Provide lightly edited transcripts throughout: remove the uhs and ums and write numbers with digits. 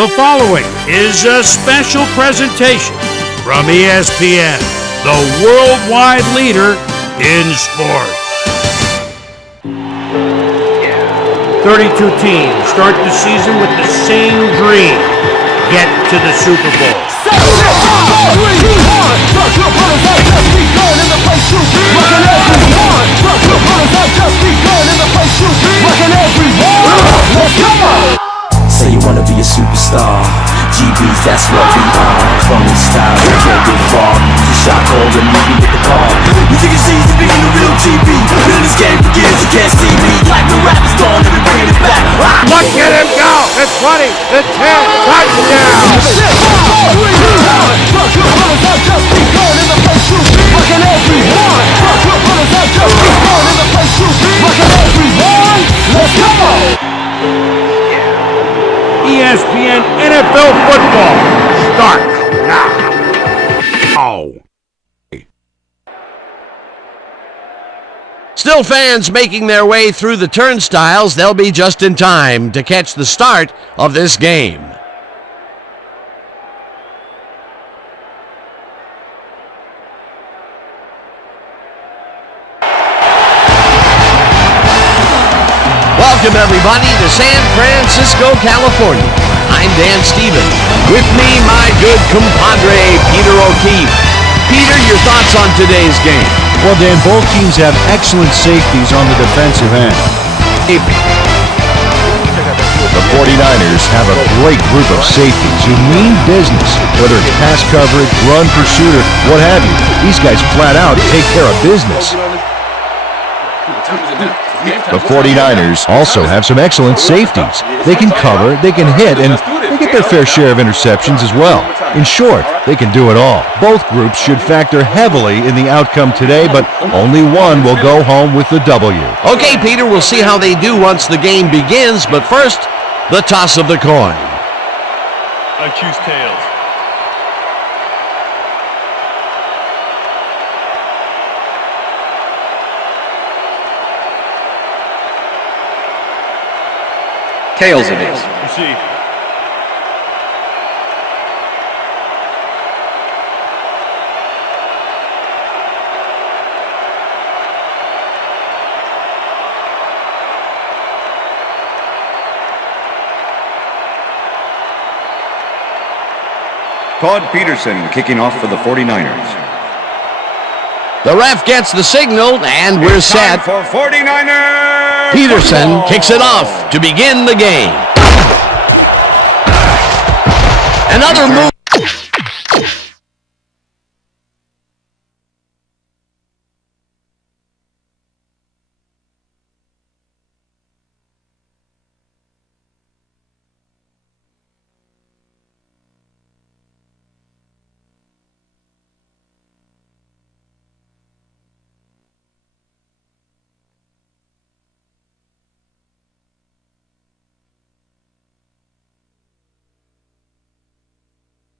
The following is a special presentation from ESPN, the worldwide leader in sports. 32 teams start the season with the same dream: get to the Super Bowl. Say you wanna be a superstar, GBs, that's what we are. Funny style, you can't get far. Use a shot call and maybe get the car. You think it's easy being a real GB? Been in this game for years, you can't see me. Like the rap is gone, let me bring it back. Look at him go! The 20, the 10, touchdown! ESPN NFL football starts now. Oh. Still fans making their way through the turnstiles. They'll be just in time to catch the start of this game. Welcome, everybody, to San Francisco, California. I'm Dan Stevens. With me, my good compadre, Peter O'Keefe. Peter, your thoughts on today's game? Well, Dan, both teams have excellent safeties on the defensive end. The 49ers have a great group of safeties who mean business, whether it's pass coverage, run pursuit, or what have you. These guys flat out take care of business. The 49ers also have some excellent safeties. They can cover, they can hit, and they get their fair share of interceptions as well. In short, they can do it all. Both groups should factor heavily in the outcome today, but only one will go home with the W. Okay, Peter, we'll see how they do once the game begins, but first, the toss of the coin. I choose tails. Tails it is. Proceed. Todd Peterson kicking off for the 49ers. The ref gets the signal, and we're It's set. time for 49ers Peterson football. kicks it off to begin the game. Another move.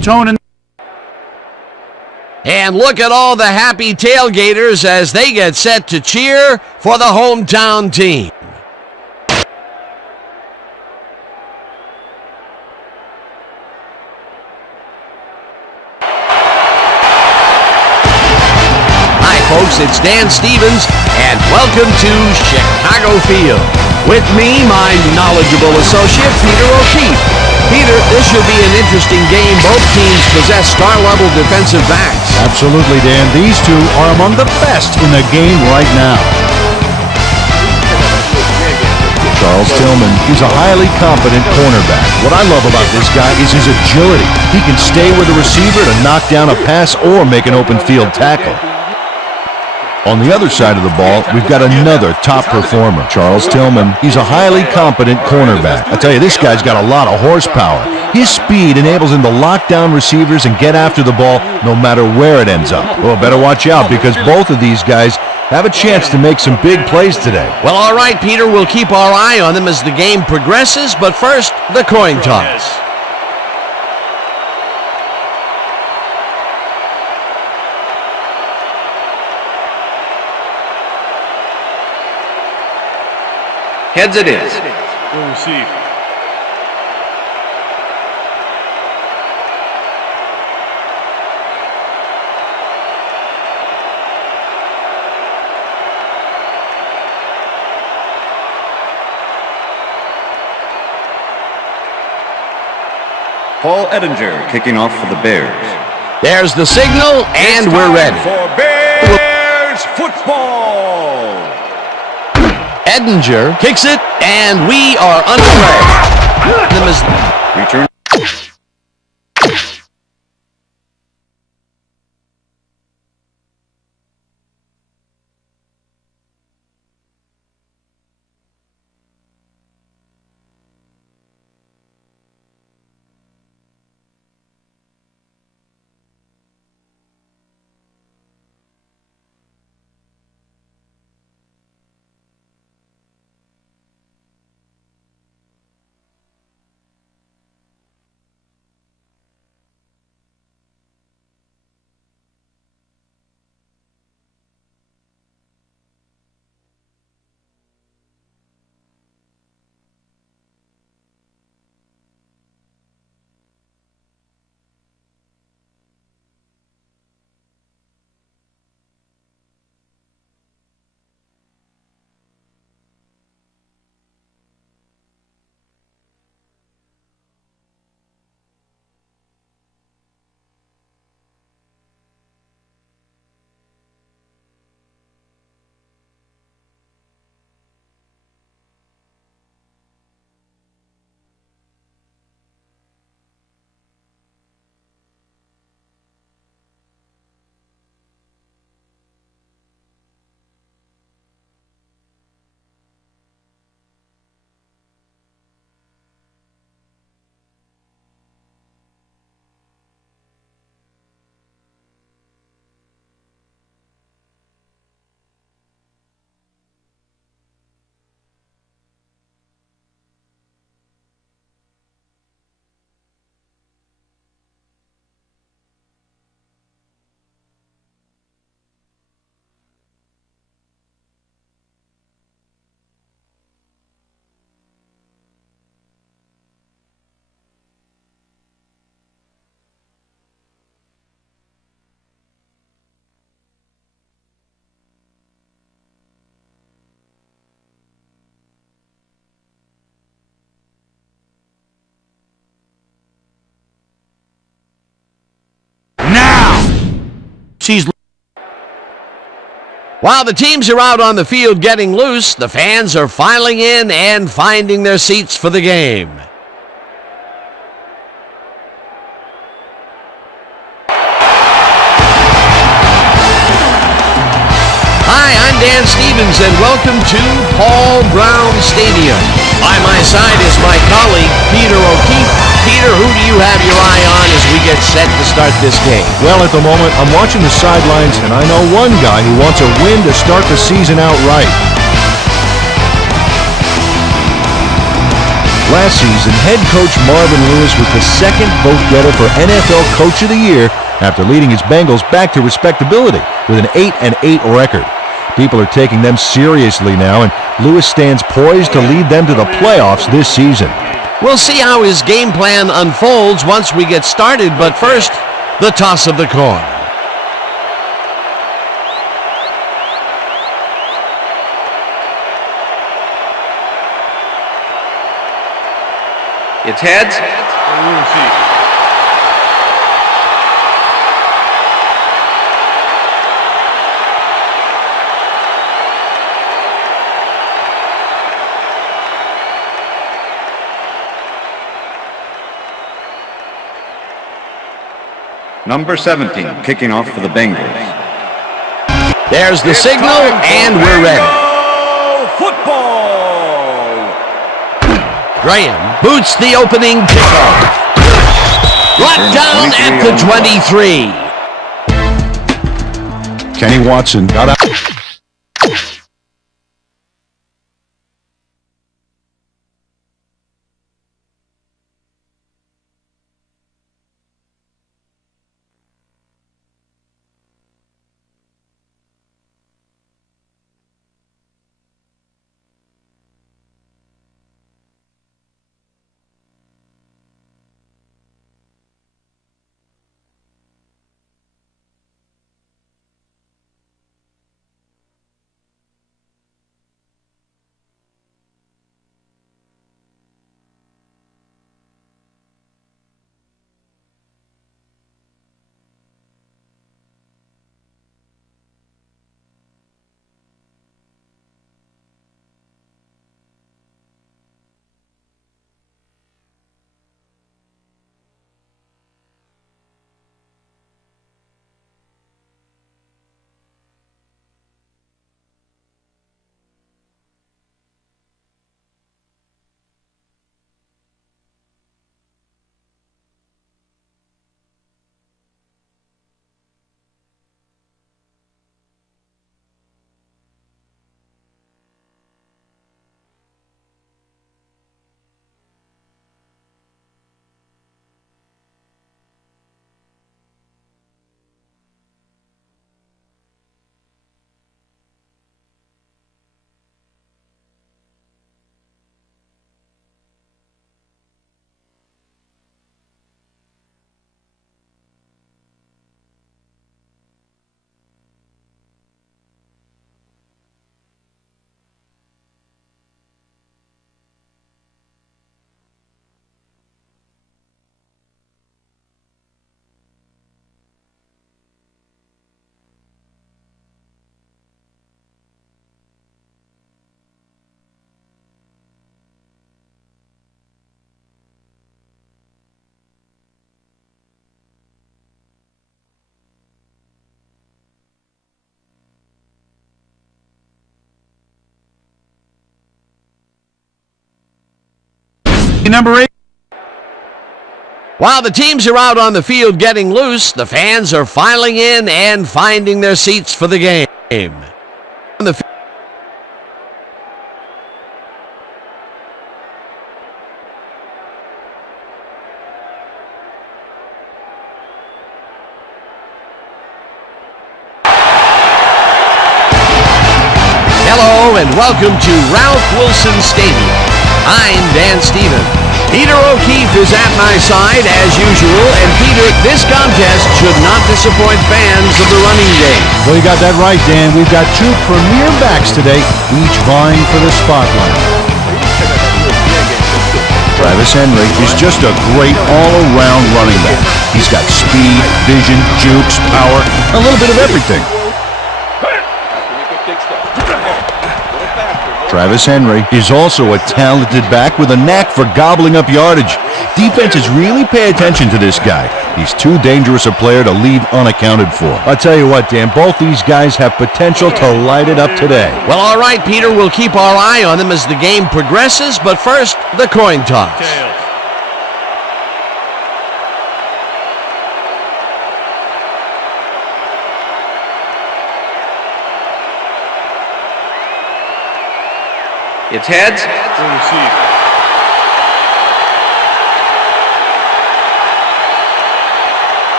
tone in. And look at all the happy tailgaters as they get set to cheer for the hometown team. Hi folks, it's Dan Stevens and welcome to Chicago Field. With me, my knowledgeable associate, Peter O'Keefe. Peter, this should be an interesting game. Both teams possess star-level defensive backs. Absolutely, Dan. These two are among the best in the game right now. Charles Tillman, he's a highly competent cornerback. What I love about this guy is his agility. He can stay with a receiver to knock down a pass or make an open field tackle. On the other side of the ball, we've got another top performer, Charles Tillman. He's a highly competent cornerback. I tell you, this guy's got a lot of horsepower. His speed enables him to lock down receivers and get after the ball no matter where it ends up. Well, better watch out because both of these guys have a chance to make some big plays today. Well, all right, Peter, we'll keep our eye on them as the game progresses, but first, the coin toss. Heads it is. Will receive. Paul Edinger kicking off for the Bears. There's the signal, and we're ready. For Bears football. Edinger kicks it, and we are underway. Return. While the teams are out on the field getting loose, the fans are filing in and finding their seats for the game. Hi, I'm Dan Stevens, and welcome to Paul Brown Stadium. By my side is my colleague, Peter O'Keefe. Peter, who do you have your eye on as we get set to start this game? Well, at the moment, I'm watching the sidelines, and I know one guy who wants a win to start the season out right. Last season, head coach Marvin Lewis was the second vote-getter for NFL Coach of the Year after leading his Bengals back to respectability with an 8-8 record. People are taking them seriously now, and Lewis stands poised to lead them to the playoffs this season. We'll see how his game plan unfolds once we get started, but first, the toss of the coin. It's heads. Number 17, kicking off for the Bengals. There's the signal, and we're ready. Football! Graham boots the opening kickoff. Brought down at the 23. Kenny Watson got out. Number 8. While the teams are out on the field getting loose, the fans are filing in and finding their seats for the game. Hello and welcome to Ralph Wilson Stadium. I'm Dan Stevens. Peter O'Keefe is at my side as usual, and Peter, this contest should not disappoint fans of the running game. Well, you got that right, Dan. We've got two premier backs today, each vying for the spotlight. Travis Henry is just a great all-around running back. He's got speed, vision, jukes, power, a little bit of everything. Travis Henry is also a talented back with a knack for gobbling up yardage. Defenses really pay attention to this guy. He's too dangerous a player to leave unaccounted for. I'll tell you what, Dan, both these guys have potential to light it up today. Well, all right, Peter, we'll keep our eye on them as the game progresses, but first, the coin toss. Tails. It's heads. Will receive.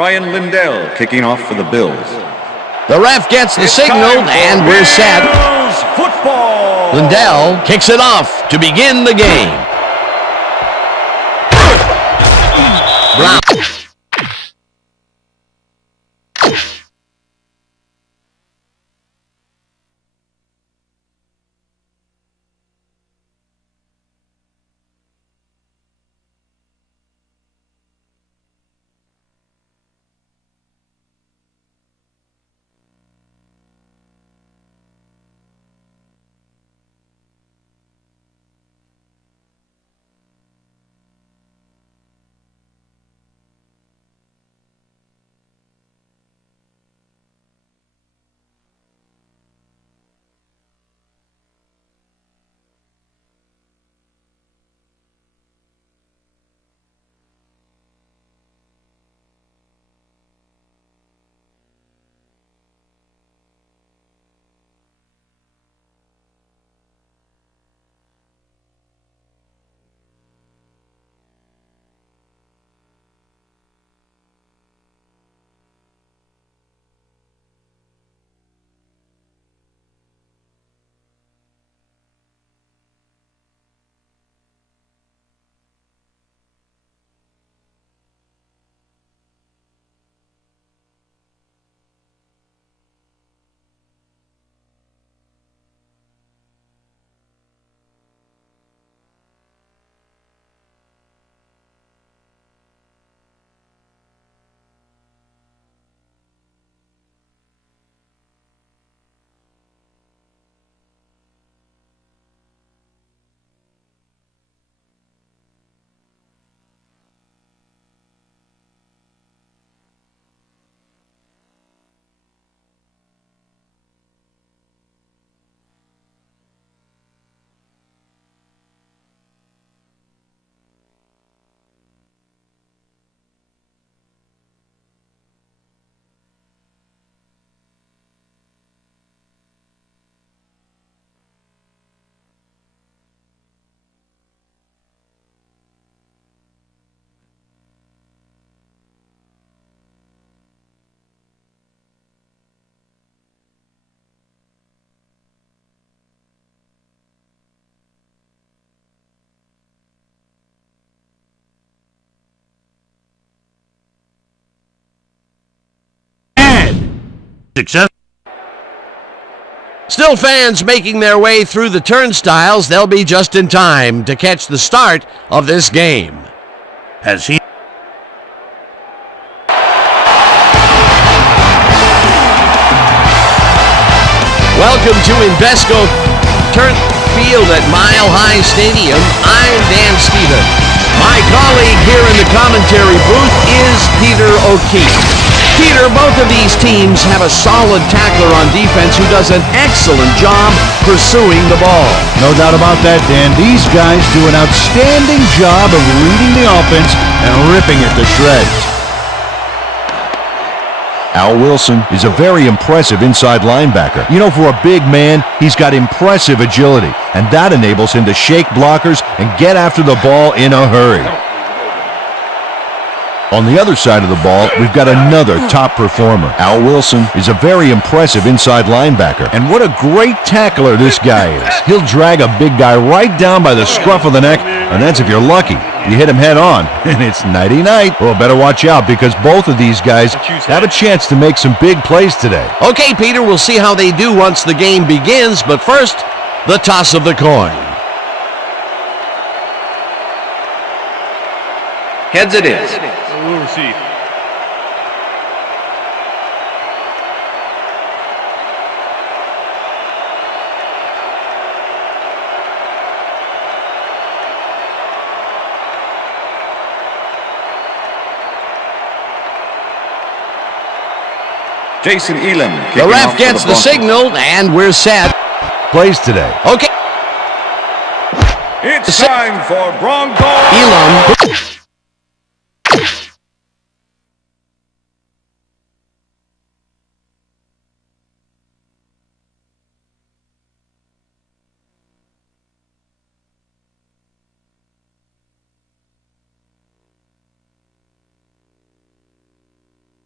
Ryan Lindell kicking off for the Bills. The ref gets the signal, and we're set. Football. Lindell kicks it off to begin the game. Brown. Success. Still fans making their way through the turnstiles. They'll be just in time to catch the start of this game. As he Welcome to Invesco Turn Field at Mile High Stadium. I'm Dan Stevens. My colleague here in the commentary booth is Peter O'Keefe. Peter, both of these teams have a solid tackler on defense who does an excellent job pursuing the ball. No doubt about that, Dan. These guys do an outstanding job of reading the offense and ripping it to shreds. Al Wilson is a very impressive inside linebacker. You know, for a big man, he's got impressive agility, and that enables him to shake blockers and get after the ball in a hurry. On the other side of the ball, we've got another top performer. Al Wilson is a very impressive inside linebacker. And what a great tackler this guy is. He'll drag a big guy right down by the scruff of the neck, and that's if you're lucky. You hit him head on, and it's nighty-night. Well, better watch out because both of these guys have a chance to make some big plays today. Okay, Peter, we'll see how they do once the game begins, but first, the toss of the coin. Heads it is. We'll receive. Jason Elam. The ref gets the signal, and we're set. Plays today. Okay. It's time for Broncos. Elam.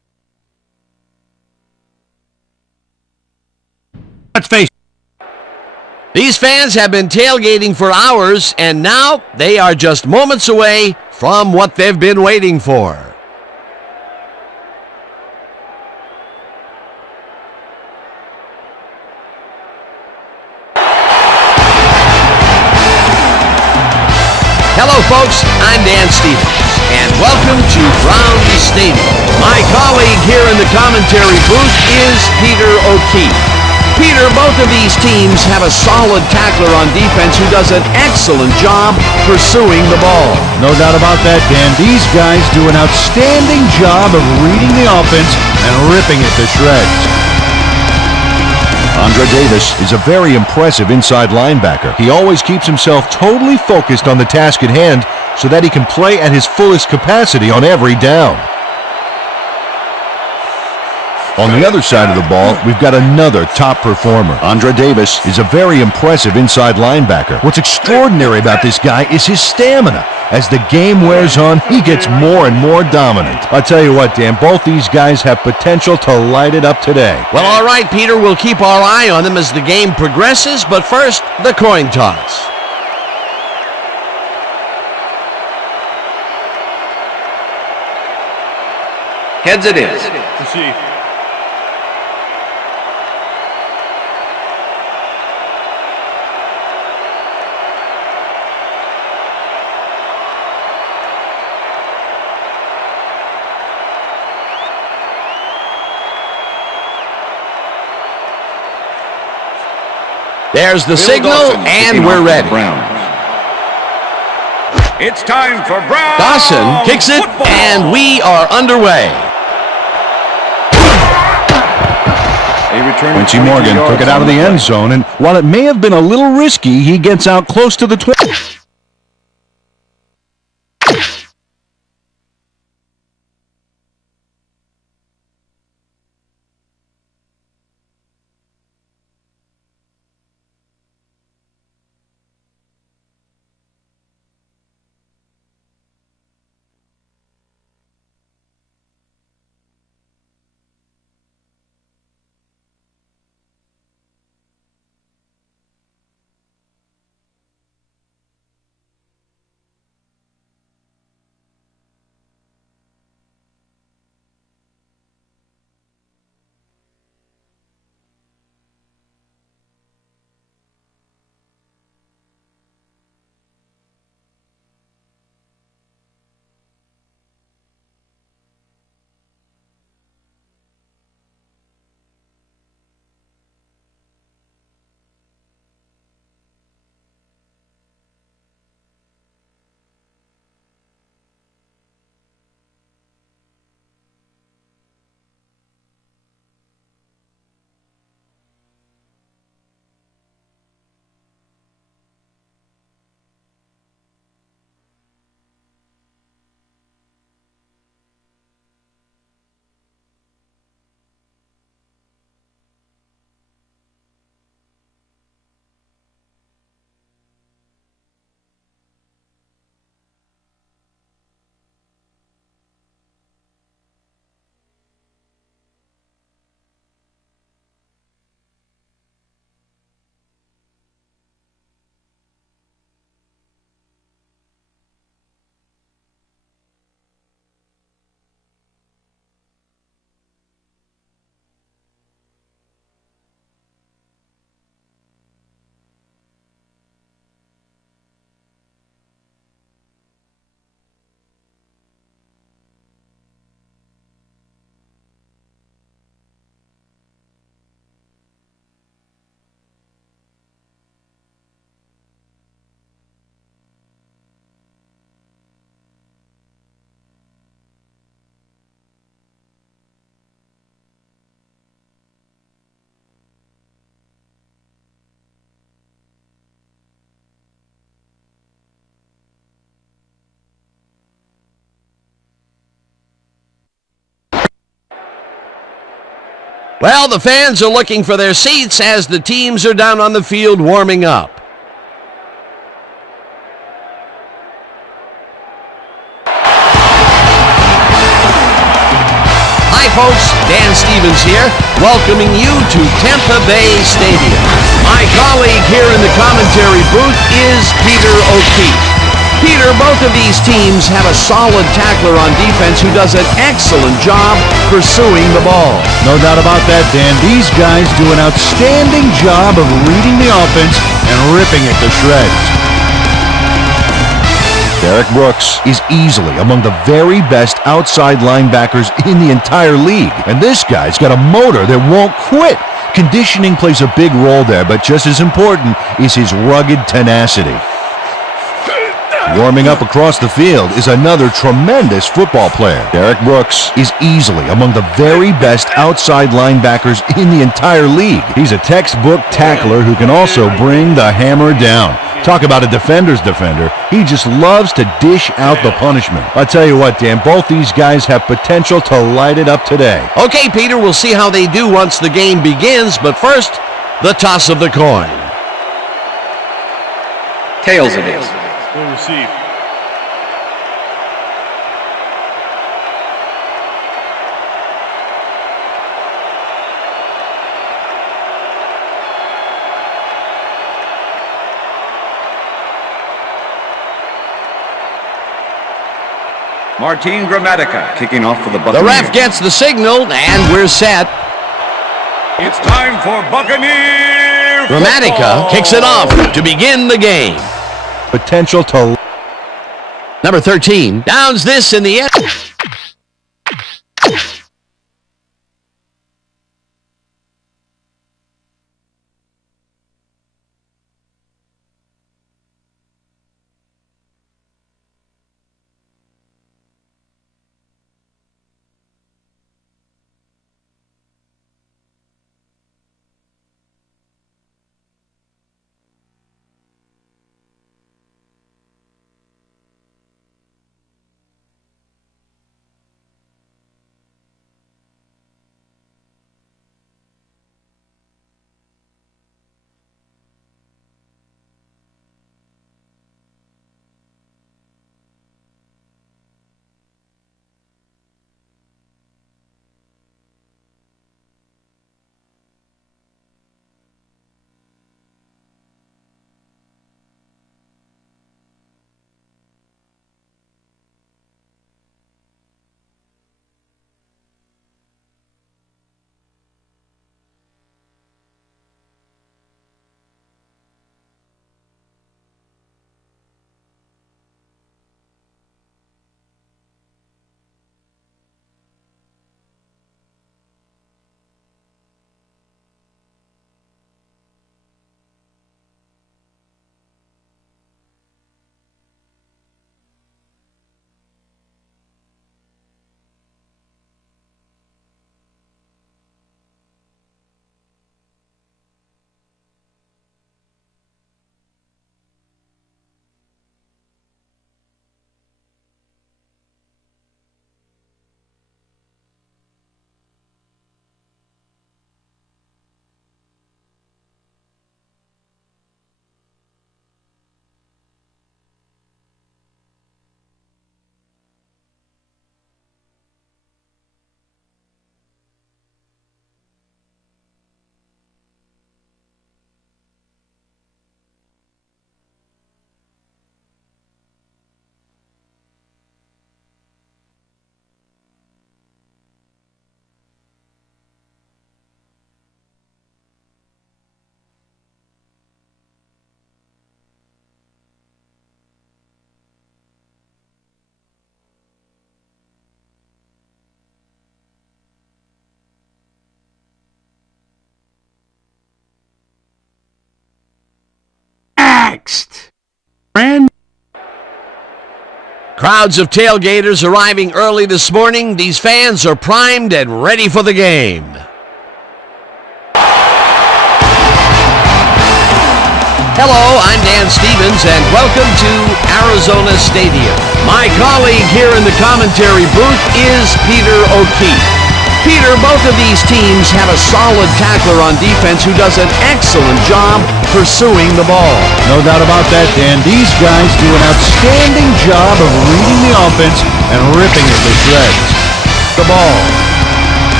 Let's face it. These fans have been tailgating for hours, and now they are just moments away from what they've been waiting for. Hello, folks. I'm Dan Stevens, and welcome to Brown Stadium. My colleague here in the commentary booth is Peter O'Keefe. Peter, both of these teams have a solid tackler on defense who does an excellent job pursuing the ball. No doubt about that, Dan. These guys do an outstanding job of reading the offense and ripping it to shreds. Andre Davis is a very impressive inside linebacker. He always keeps himself totally focused on the task at hand so that he can play at his fullest capacity on every down. On the other side of the ball, we've got another top performer. Andre Davis is a very impressive inside linebacker. What's extraordinary about this guy is his stamina. As the game wears on, he gets more and more dominant. I'll tell you what, Dan, both these guys have potential to light it up today. Well, all right, Peter, we'll keep our eye on them as the game progresses, but first, the coin toss. Heads it is. Proceed. There's the Bill signal, Dawson and kicking we're off for the ready. Browns. It's time for Brown Dawson kicks it, football. and we are underway. A return of Quincy 22 Morgan yards took it out of on the play. end zone, and while it may have been a little risky, he gets out close to the 20. Well, the fans are looking for their seats as the teams are down on the field warming up. High folks. Dan Stevens here, welcoming you to Tampa Bay Stadium. My colleague here in the commentary booth is Peter O'Keefe. Peter, both of these teams have a solid tackler on defense who does an excellent job pursuing the ball. No doubt about that, Dan. These guys do an outstanding job of reading the offense and ripping it to shreds. Derek Brooks is easily among the very best outside linebackers in the entire league. And this guy's got a motor that won't quit. Conditioning plays a big role there, but just as important is his rugged tenacity. Warming up across the field is another tremendous football player. Derek Brooks is easily among the very best outside linebackers in the entire league. He's a textbook tackler who can also bring the hammer down. Talk about a defender's defender. He just loves to dish out the punishment. I'll tell you what, Dan, both these guys have potential to light it up today. Okay, Peter, we'll see how they do once the game begins, but first, the toss of the coin. Tails it is. Will receive. Martin Gramatica kicking off for the The Buccaneers. ref gets the signal, and we're set. It's time for Buccaneers. Gramatica kicks it off to begin the game. Potential to... Number 13 downs this in the end. Next. Brand Crowds of tailgaters arriving early this morning. These fans are primed and ready for the game. Hello, I'm Dan Stevens, and welcome to Arizona Stadium. My colleague here in the commentary booth is Peter O'Keefe. Peter, both of these teams have a solid tackler on defense who does an excellent job pursuing the ball. No doubt about that, Dan. These guys do an outstanding job of reading the offense and ripping it to shreds. The ball.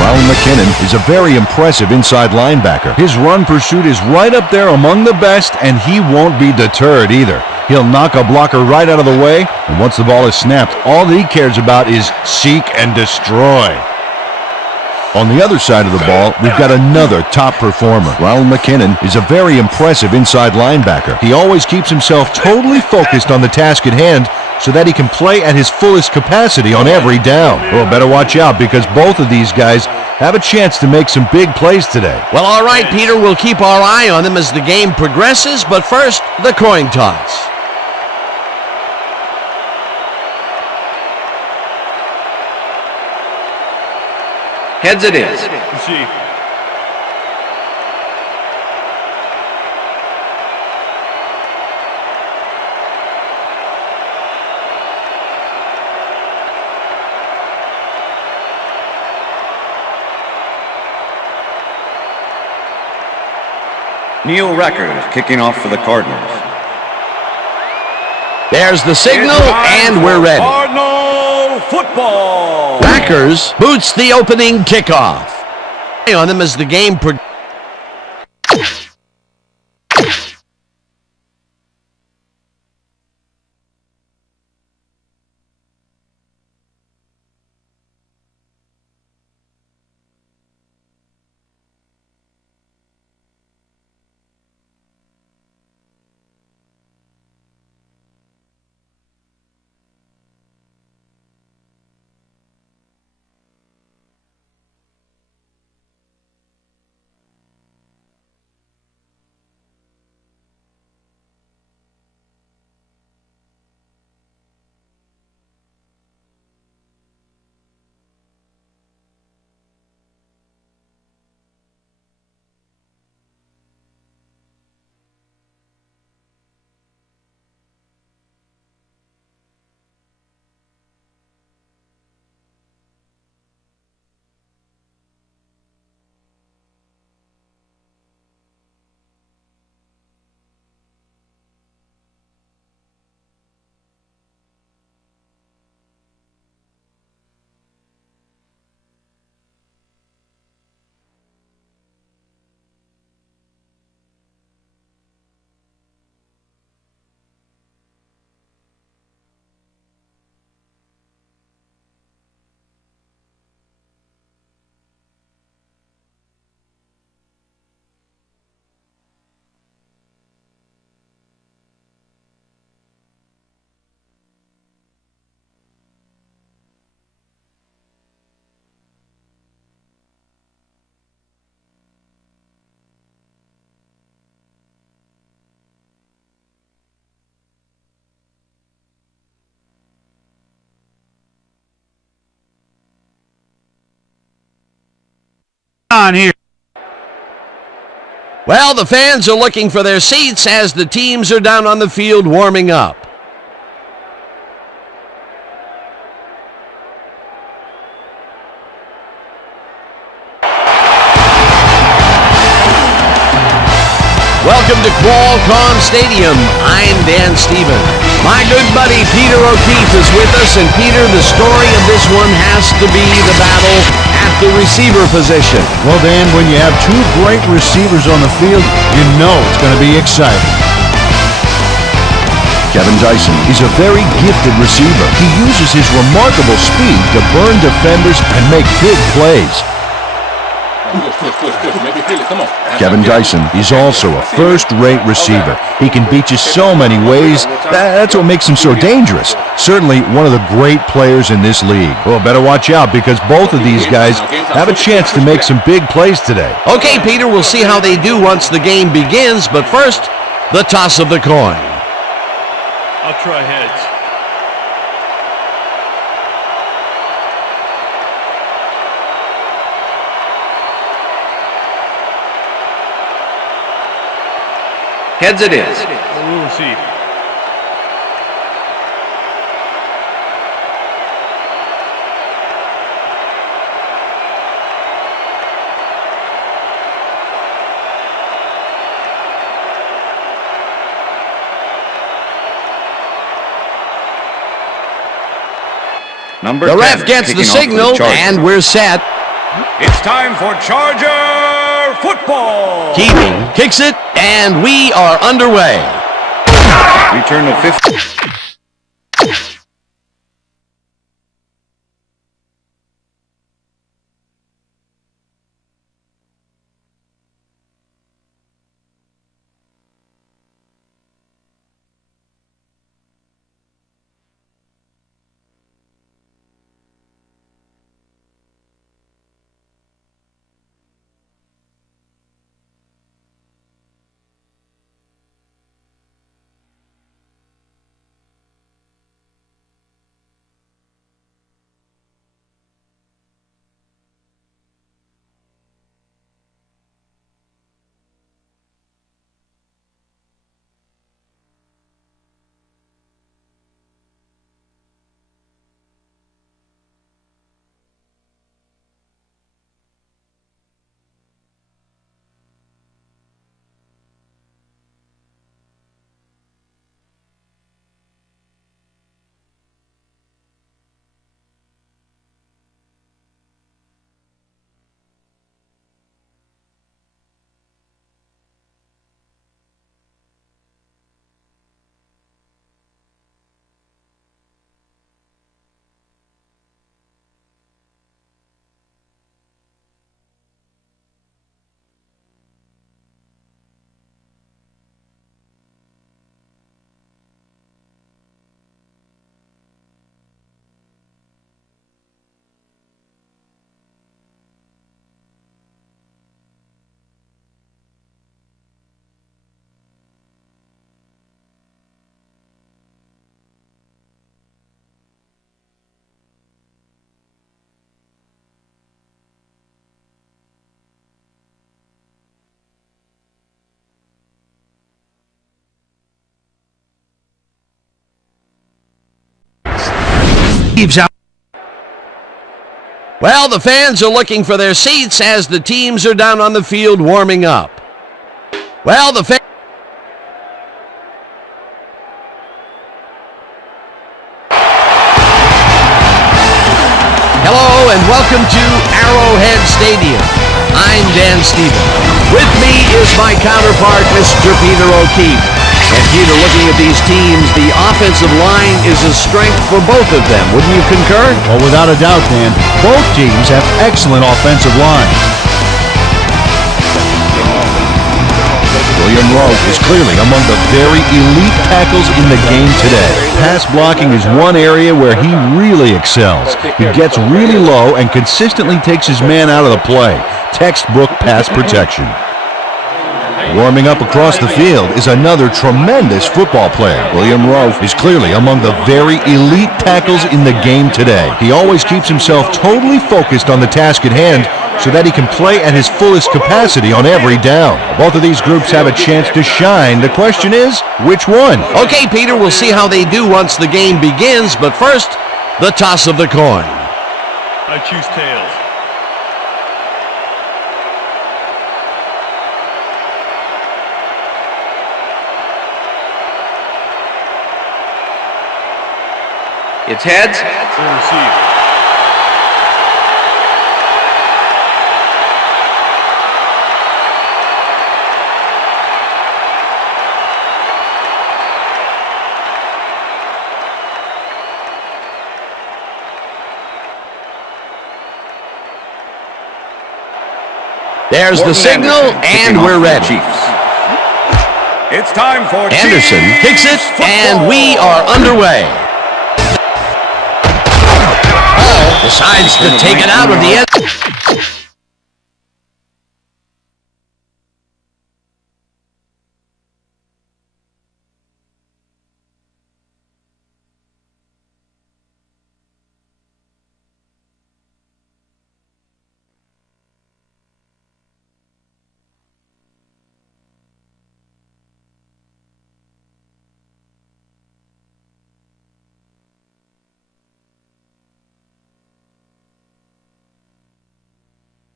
Ronald McKinnon is a very impressive inside linebacker. His run pursuit is right up there among the best, and he won't be deterred either. He'll knock a blocker right out of the way, and once the ball is snapped, all that he cares about is seek and destroy. On the other side of the ball, we've got another top performer. Ronald McKinnon is a very impressive inside linebacker. He always keeps himself totally focused on the task at hand so that he can play at his fullest capacity on every down. Well, better watch out because both of these guys have a chance to make some big plays today. Well, all right, Peter, we'll keep our eye on them as the game progresses, but first, the coin toss. Heads it is. Receive. Neil Record kicking off for the Cardinals. There's the signal, and we're ready. Cardinal football. Rackers boots the opening kickoff. Eye on them as the game progresses. On here. Well, the fans are looking for their seats as the teams are down on the field warming up. Welcome to Qualcomm Stadium. I'm Dan Stevens. My good buddy Peter O'Keefe is with us, and Peter, the story of this one has to be the battle at the receiver position. Well, Dan, when you have two great receivers on the field, you know it's going to be exciting. Kevin Dyson is a very gifted receiver. He uses his remarkable speed to burn defenders and make big plays. Kevin Dyson is also a first-rate receiver. He can beat you so many ways. That's what makes him so dangerous. Certainly one of the great players in this league. Well, better watch out because both of these guys have a chance to make some big plays today. Okay, Peter, we'll see how they do once the game begins, but first, the toss of the coin. I'll try heads. Heads it is. We'll receive. Number The 10 ref gets the kicking off for signal, Chargers. and we're set. It's time for Charger football. Keating kicks it, and we are underway. Return to 50. Well, the fans are looking for their seats as the teams are down on the field warming up. Well, the fans... Hello and welcome to Arrowhead Stadium. I'm Dan Stevens. With me is my counterpart, Mr. Peter O'Keefe. And Peter, looking at these teams, the offensive line is a strength for both of them. Wouldn't you concur? Well, without a doubt, Dan. Both teams have excellent offensive lines. William Rowe is clearly among the very elite tackles in the game today. Pass blocking is one area where he really excels. He gets really low and consistently takes his man out of the play. Textbook pass protection. Warming up across the field is another tremendous football player. William Rowe is clearly among the very elite tackles in the game today. He always keeps himself totally focused on the task at hand so that he can play at his fullest capacity on every down. Both of these groups have a chance to shine. The question is, which one? Okay, Peter, we'll see how they do once the game begins, but first, the toss of the coin. I choose tails. It's heads. We'll receive. There's the signal, and we're ready. Chiefs. It's time for Anderson kicks it, and we are underway. Decides to take it out of the end.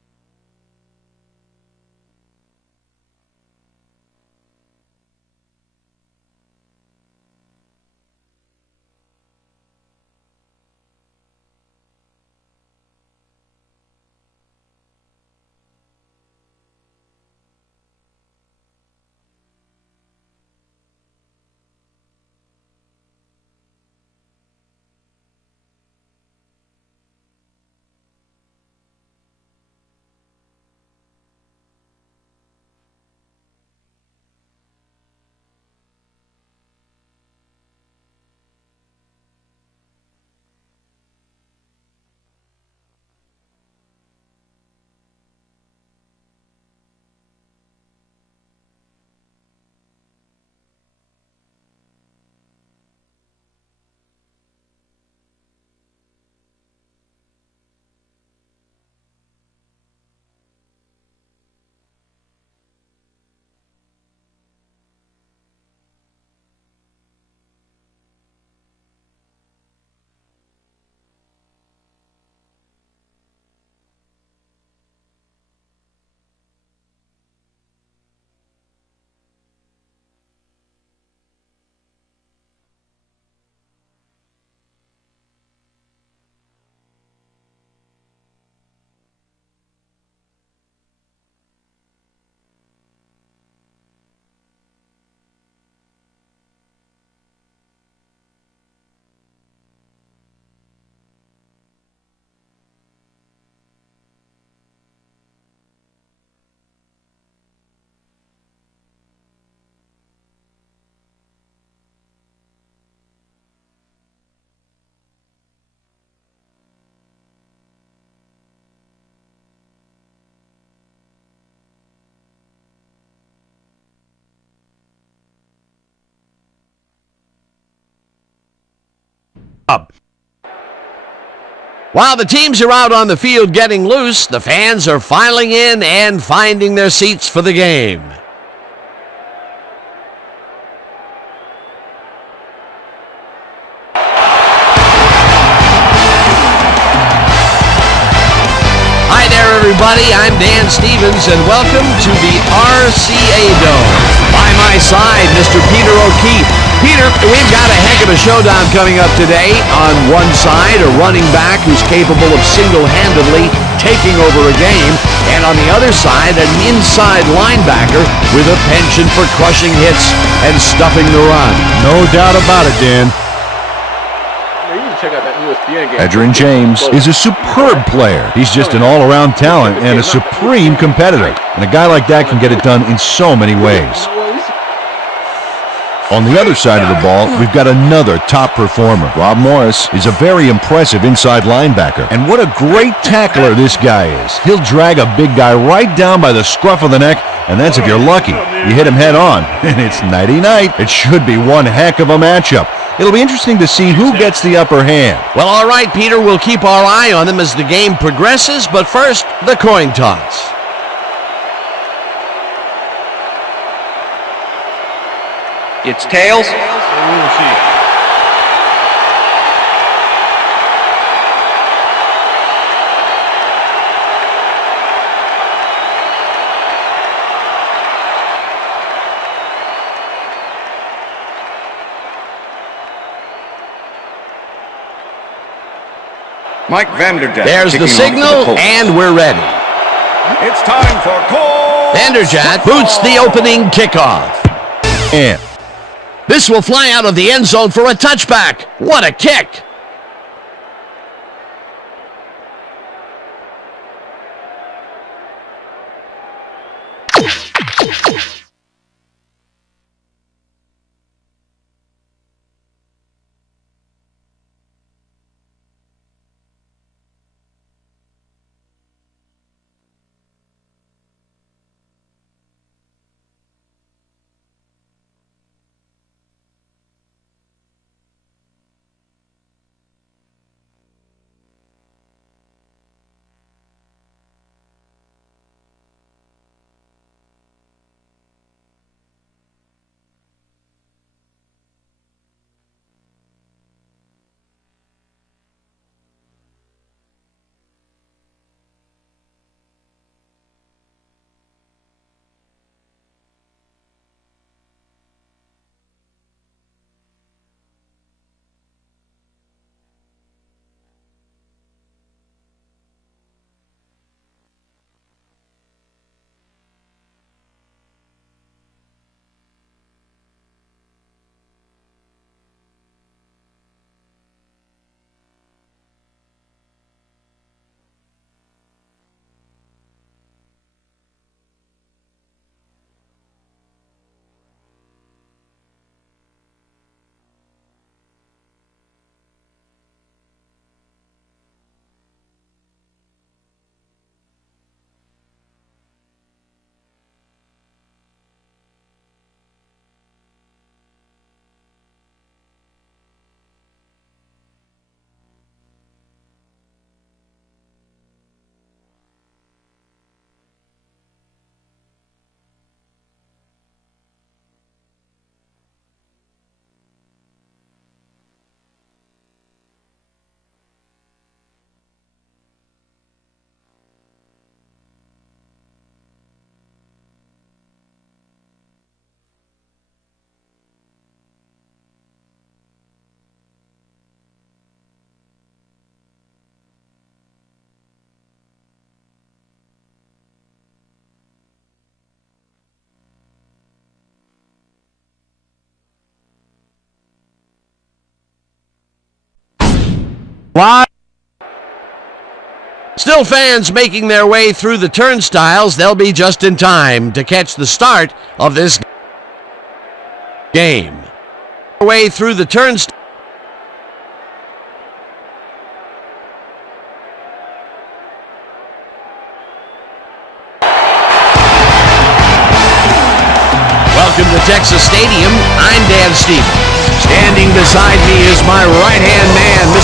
job. While the teams are out on the field getting loose, the fans are filing in and finding their seats for the game. Hi there, everybody. I'm Dan Stevens, and welcome to the RCA Dome. By my side, Mr. Peter O'Keefe. Peter, we've got a heck of a showdown coming up today. On one side, a running back who's capable of single-handedly taking over a game, and on the other side, an inside linebacker with a penchant for crushing hits and stuffing the run. No doubt about it, Dan. Check out that new ESPN game. Edgerrin James is a superb player. He's just an all-around talent and a supreme competitor. And a guy like that can get it done in so many ways. On the other side of the ball, we've got another top performer. Rob Morris is a very impressive inside linebacker. And what a great tackler this guy is. He'll drag a big guy right down by the scruff of the neck, and that's if you're lucky. You hit him head on, and it's nighty-night. It should be one heck of a matchup. It'll be interesting to see who gets the upper hand. Well, all right, Peter, we'll keep our eye on them as the game progresses, but first, the coin toss. It's tails. We'll see. Mike Vanderjagt. There's the kicking off signal, for the Colts. and we're ready. It's time for Colts. Vanderjagt boots the opening kickoff. And This will fly out of the end zone for a touchback. What a kick! Live. Still fans making their way through the turnstiles. They'll be just in time to catch the start of this game. Way through the turnstiles. Welcome to Texas Stadium. I'm Dan Stevens. Standing beside me is my right-hand man,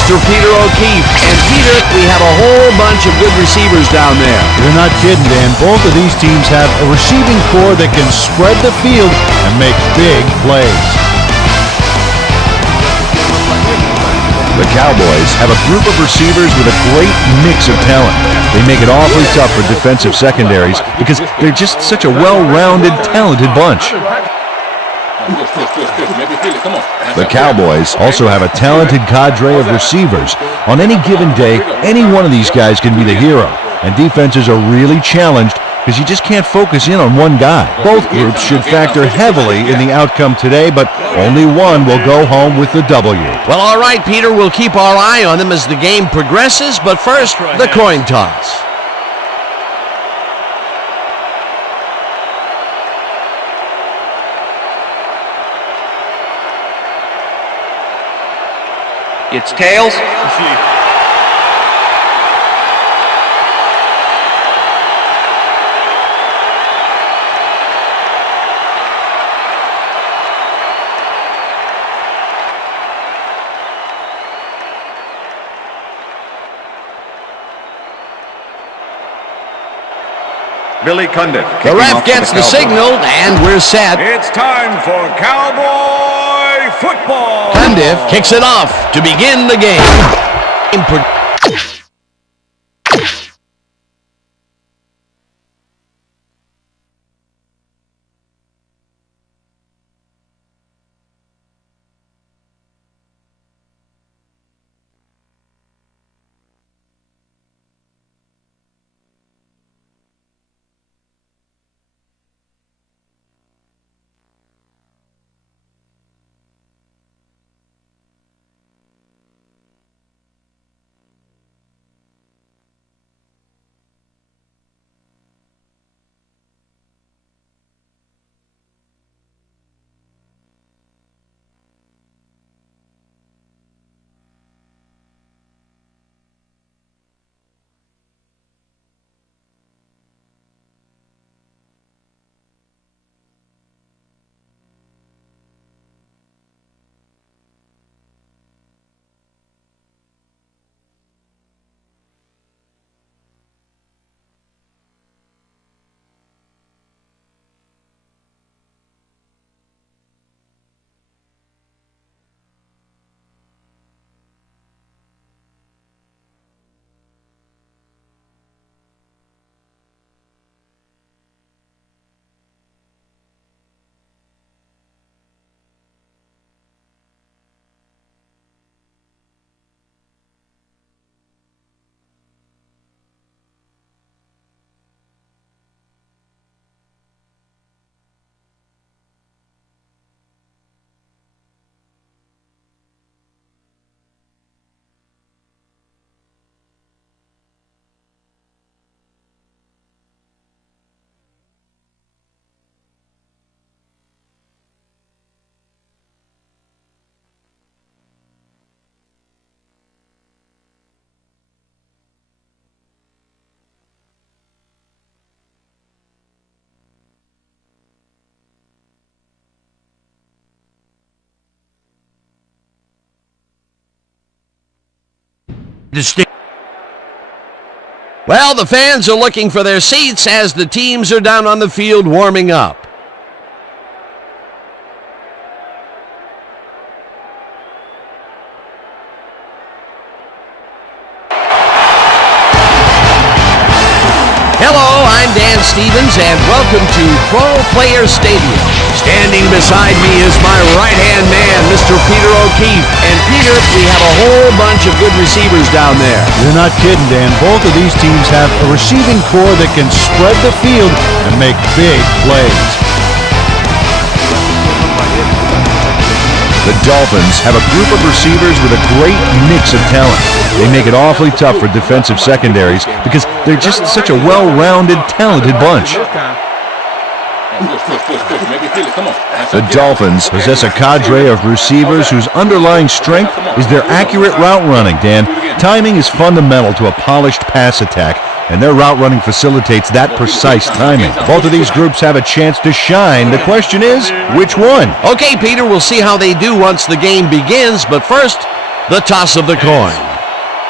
O'Keefe. And Peter, we have a whole bunch of good receivers down there. You're not kidding, Dan. Both of these teams have a receiving core that can spread the field and make big plays. The Cowboys have a group of receivers with a great mix of talent. They make it awfully tough for defensive secondaries because they're just such a well-rounded, talented bunch. The Cowboys also have a talented cadre of receivers. On any given day, any one of these guys can be the hero, and defenses are really challenged because you just can't focus in on one guy. Both groups should factor heavily in the outcome today, but only one will go home with the W. Well, all right, Peter, we'll keep our eye on them as the game progresses, but first, the coin toss. It's tails. Receive. Billy Cundiff. The ref gets the signal, and we're set. It's time for Cowboy football. Cundiff kicks it off to begin the game. Well, the fans are looking for their seats as the teams are down on the field warming up. Hello, I'm Dan Stevens, and welcome to Pro Player Stadium. Standing beside me is my right-hand man, Mr. Peter O'Keefe. And Peter, we have a whole bunch of good receivers down there. You're not kidding, Dan. Both of these teams have a receiving core that can spread the field and make big plays. The Dolphins have a group of receivers with a great mix of talent. They make it awfully tough for defensive secondaries because they're just such a well-rounded, talented bunch. The Dolphins possess a cadre of receivers whose underlying strength is their accurate route running, Dan. Timing is fundamental to a polished pass attack, and their route running facilitates that precise timing. Both of these groups have a chance to shine. The question is, which one? Okay, Peter, we'll see how they do once the game begins, but first, the toss of the coin.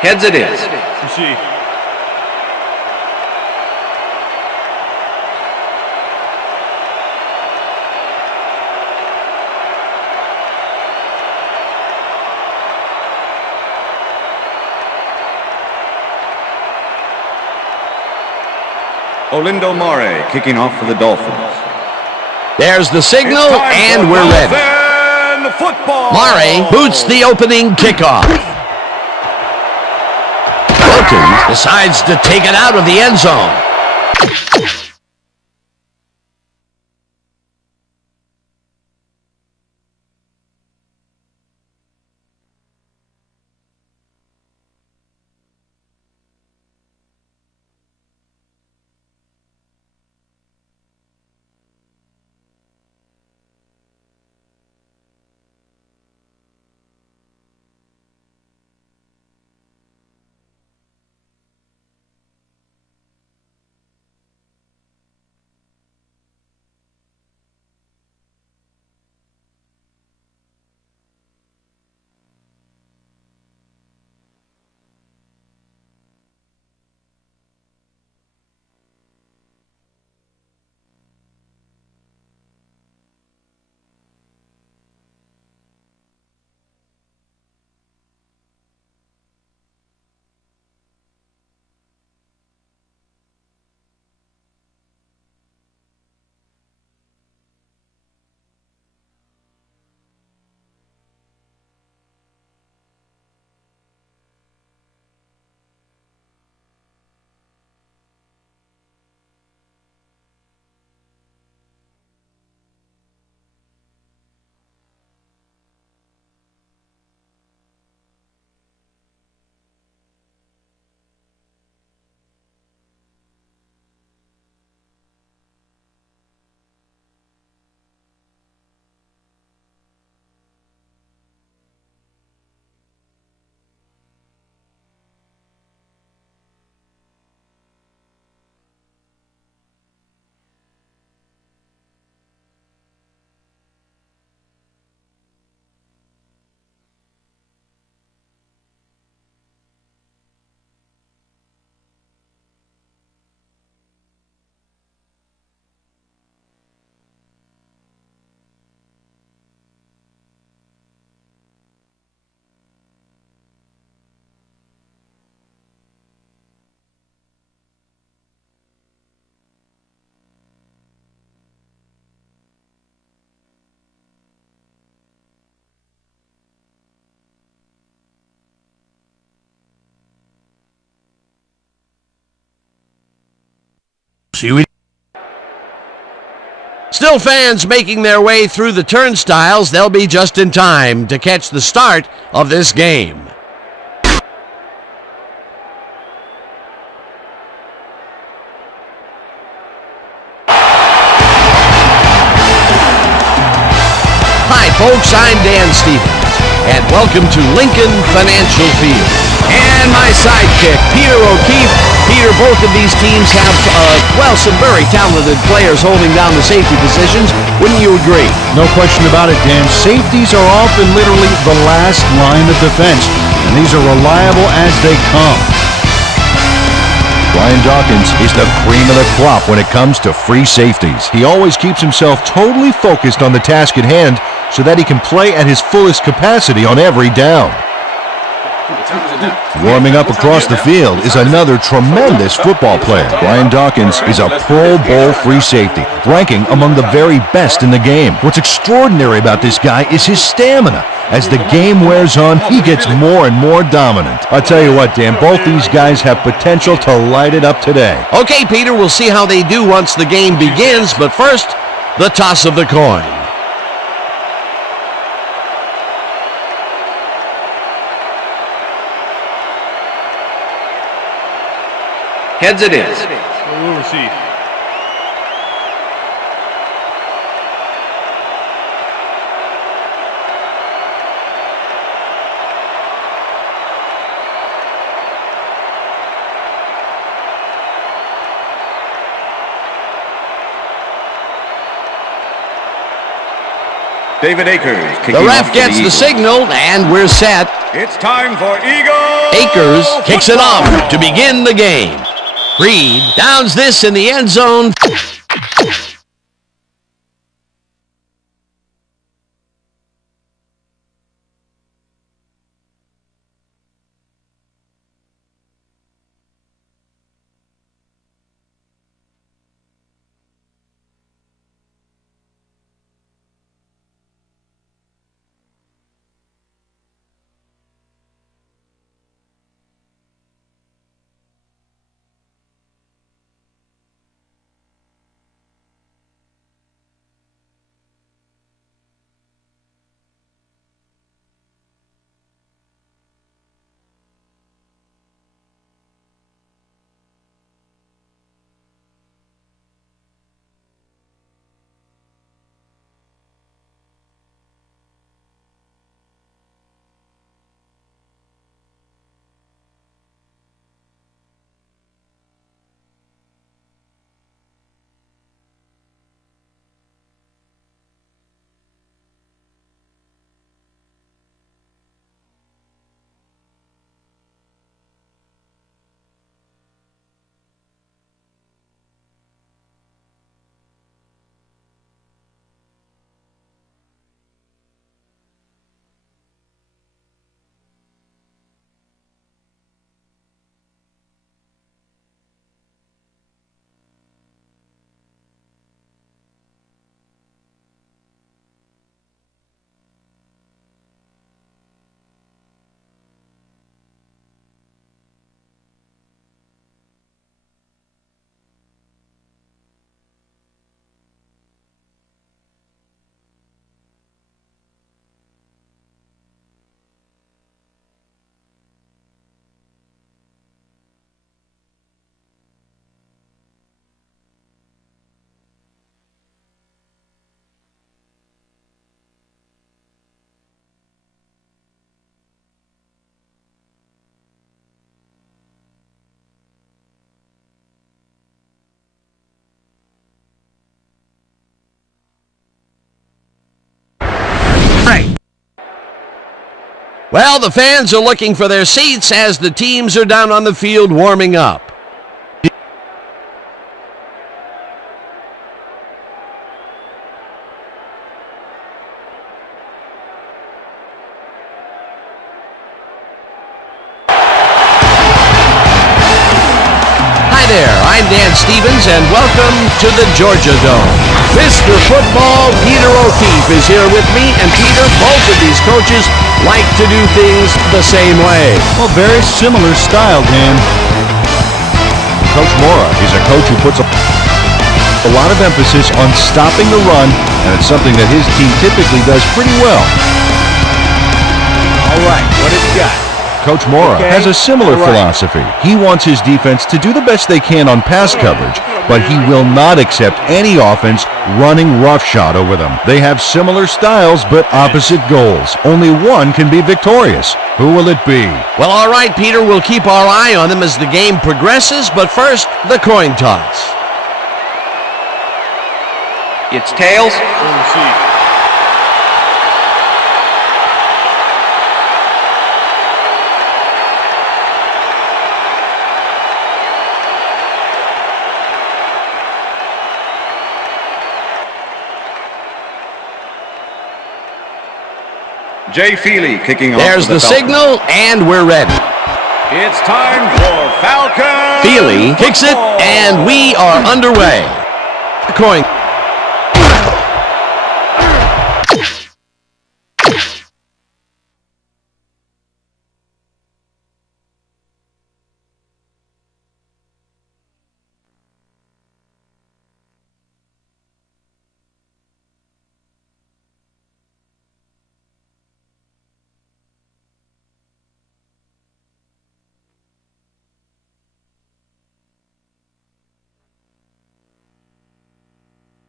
Heads it is. Receive. Olindo Mare kicking off for the Dolphins. There's the signal, and we're ready. Mare boots the opening kickoff. Wilkins decides to take it out of the end zone. Still fans making their way through the turnstiles. They'll be just in time to catch the start of this game. Hi folks, I'm Dan Stevens, and welcome to Lincoln Financial Field. And my sidekick, Peter O'Keefe. Peter, both of these teams have, some very talented players holding down the safety positions. Wouldn't you agree? No question about it, Dan. Safeties are often literally the last line of defense, and these are reliable as they come. Brian Dawkins is the cream of the crop when it comes to free safeties. He always keeps himself totally focused on the task at hand so that he can play at his fullest capacity on every down. Warming up across the field is another tremendous football player. Brian Dawkins is a Pro Bowl free safety, ranking among the very best in the game. What's extraordinary about this guy is his stamina. As the game wears on, he gets more and more dominant. I'll tell you what, Dan, both these guys have potential to light it up today. Okay, Peter, we'll see how they do once the game begins, but first, the toss of the coin. Heads it is. We'll receive. David Akers kicking The ref off gets the signal, and we're set. It's time for Eagle Akers kicks it off to begin the game. Reed downs this in the end zone. Well, the fans are looking for their seats as the teams are down on the field warming up. Hi there, I'm Dan Stevens, and welcome to the Georgia Dome. Mr. Football Peter O'Keefe is here with me, and Peter, both of these coaches like to do things the same way. Well, very similar style, Dan. Coach Mora is a coach who puts a lot of emphasis on stopping the run, and it's something that his team typically does pretty well. All right, what have you got? Coach Mora has a similar philosophy. He wants his defense to do the best they can on pass coverage, but he will not accept any offense running roughshod over them. They have similar styles, but opposite goals. Only one can be victorious. Who will it be? Well, all right, Peter, we'll keep our eye on them as the game progresses, but first, the coin toss. It's tails. Receive. Jay Feely kicking off. There's the signal, and we're ready. It's time for Falcons. Feely kicks it, and we are underway. The coin.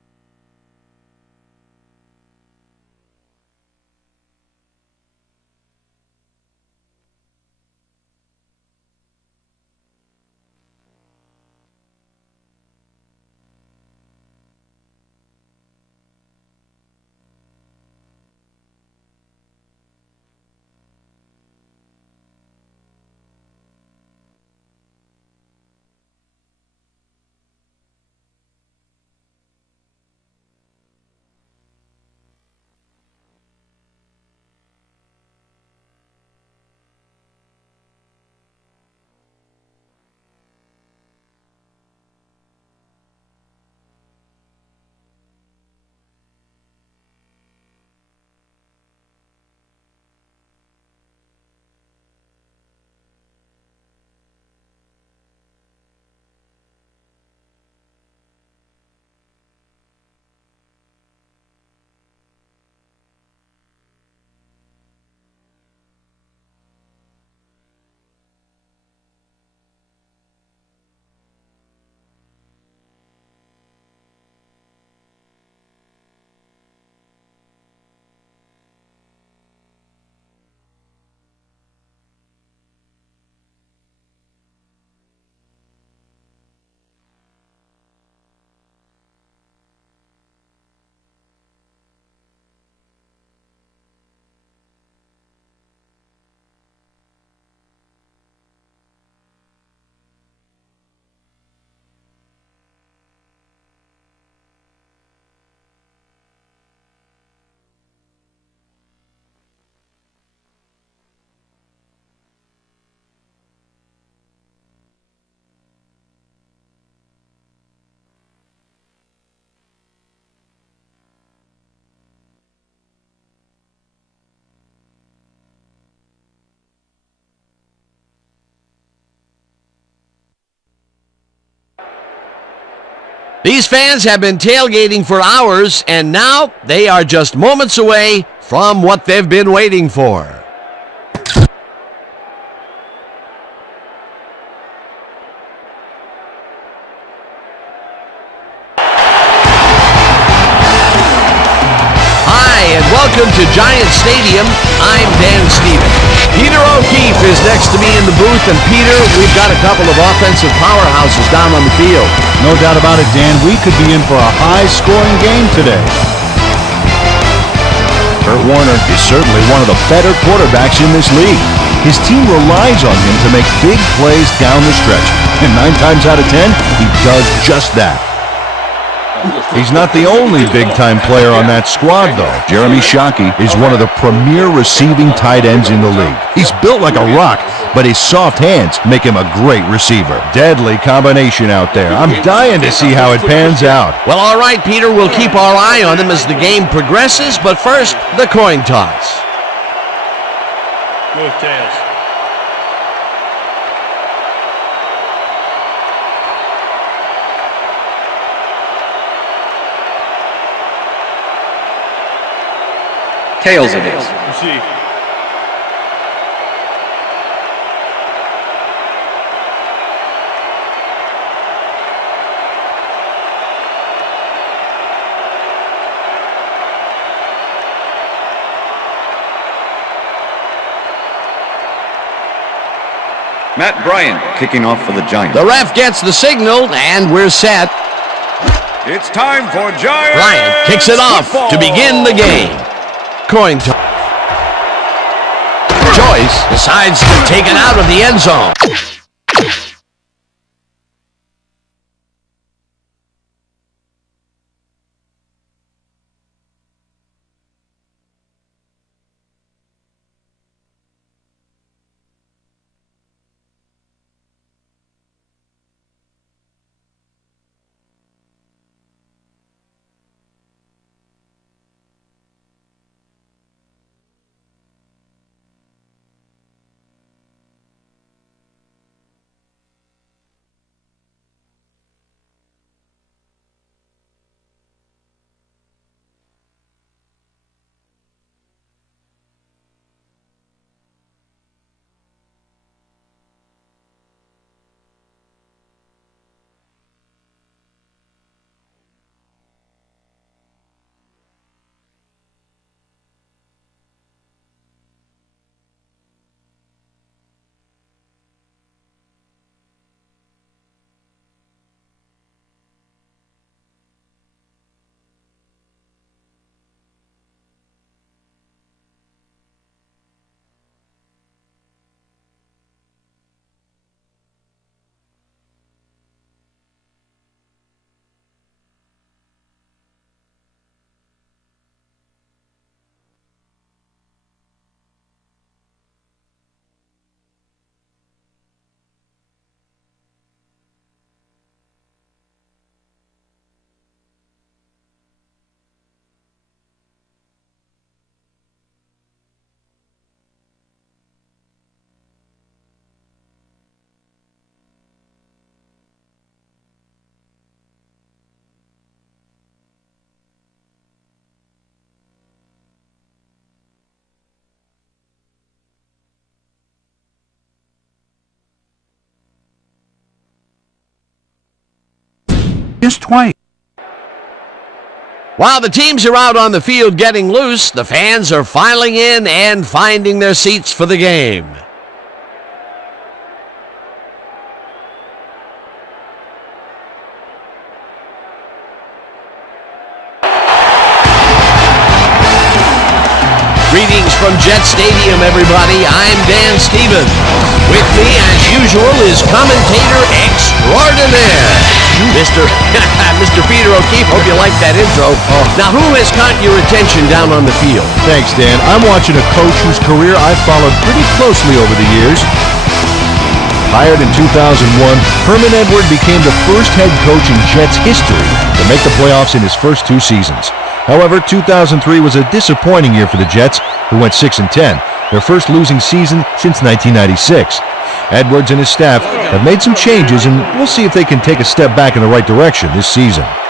These fans have been tailgating for hours, and now they are just moments away from what they've been waiting for. Welcome to Giant Stadium. I'm Dan Stevens. Peter O'Keefe is next to me in the booth, and Peter, we've got a couple of offensive powerhouses down on the field. No doubt about it, Dan. We could be in for a high-scoring game today. Kurt Warner is certainly one of the better quarterbacks in this league. His team relies on him to make big plays down the stretch, and 9 times out of 10, he does just that. He's not the only big-time player on that squad, though. Jeremy Shockey is one of the premier receiving tight ends in the league. He's built like a rock, but his soft hands make him a great receiver. Deadly combination out there. I'm dying to see how it pans out. Well, all right, Peter, we'll keep our eye on him as the game progresses, but first, the coin toss. Go with tails. Tails it is. Receive. Matt Bryant kicking off for the Giants. The ref gets the signal, and we're set. It's time for Giants Bryant kicks it off football. to begin the game. Coin toss. Joyce decides to take it out of the end zone. Just twice. While the teams are out on the field getting loose, the fans are filing in and finding their seats for the game. Greetings from Jet Stadium, everybody. I'm Dan Stevens. With me, as usual, is commentator extraordinaire, Mr. Peter O'Keefe. Hope you like that intro. Now, who has caught your attention down on the field? Thanks, Dan. I'm watching a coach whose career I've followed pretty closely over the years. Hired in 2001, Herman Edward became the first head coach in Jets history to make the playoffs in his first 2 seasons. However, 2003 was a disappointing year for the Jets, who went 6-10, their first losing season since 1996. Edwards and his staff have made some changes, and we'll see if they can take a step back in the right direction this season.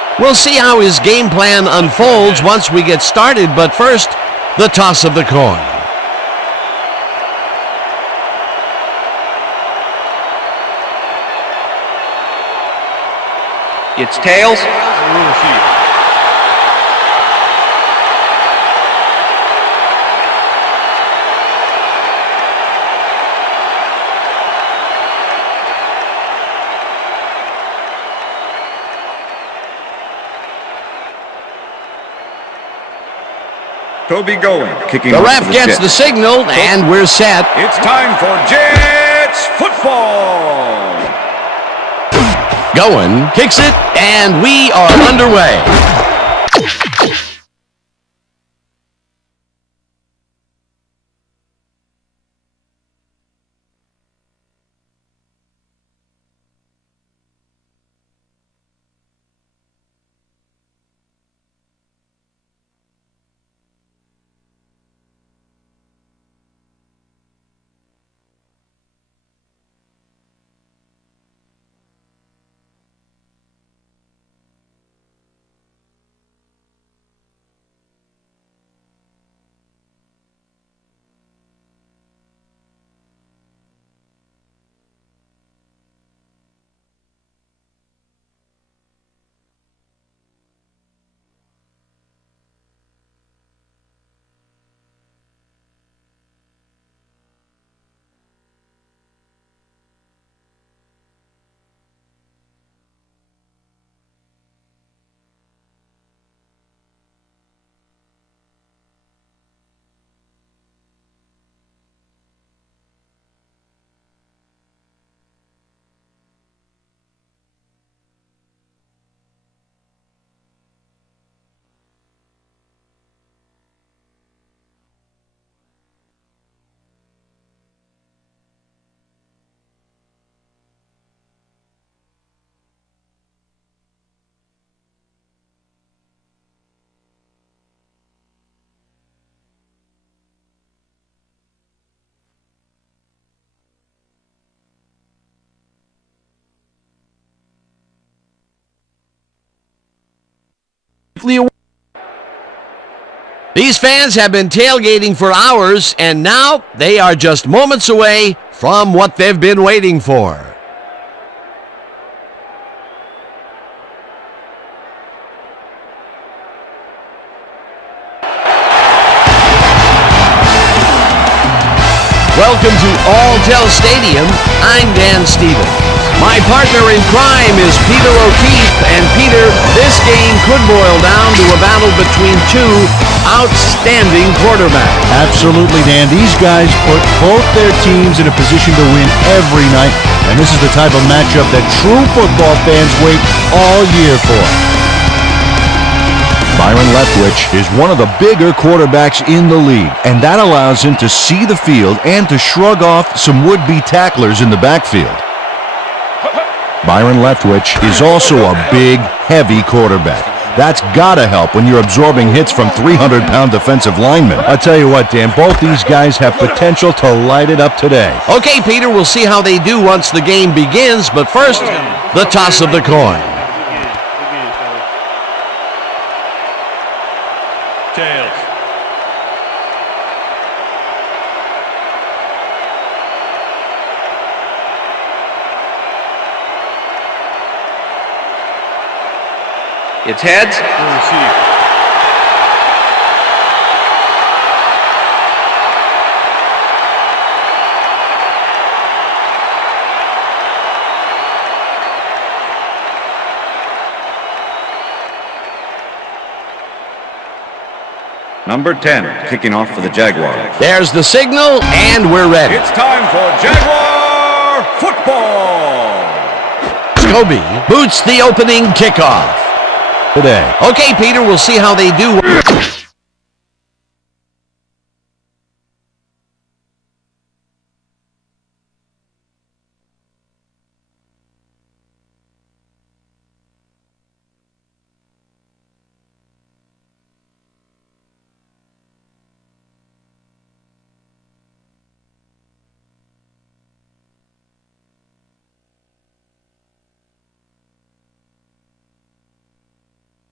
We'll see how his game plan unfolds once we get started, but first, the toss of the coin. It's tails. Toby going, kicking The off ref for gets Jets. the signal, and we're set. It's time for Jets football. Going, kicks it, and we are underway. These fans have been tailgating for hours, and now they are just moments away from what they've been waiting for. Welcome to ALLTEL Stadium. I'm Dan Stevens. My partner in crime is Peter O'Keefe, and Peter, this game could boil down to a battle between two outstanding quarterbacks. Absolutely, Dan. These guys put both their teams in a position to win every night, and this is the type of matchup that true football fans wait all year for. Byron Leftwich is one of the bigger quarterbacks in the league, and that allows him to see the field and to shrug off some would-be tacklers in the backfield. Byron Leftwich is also a big, heavy quarterback. That's gotta help when you're absorbing hits from 300-pound defensive linemen. I tell you what, Dan, both these guys have potential to light it up today. Okay, Peter, we'll see how they do once the game begins, but first, the toss of the coin. Tails. It's heads. Number 10, kicking off for the Jaguars. There's the signal, and we're ready. It's time for Jaguar football. Scobie boots the opening kickoff Today. Okay, Peter, we'll see how they do.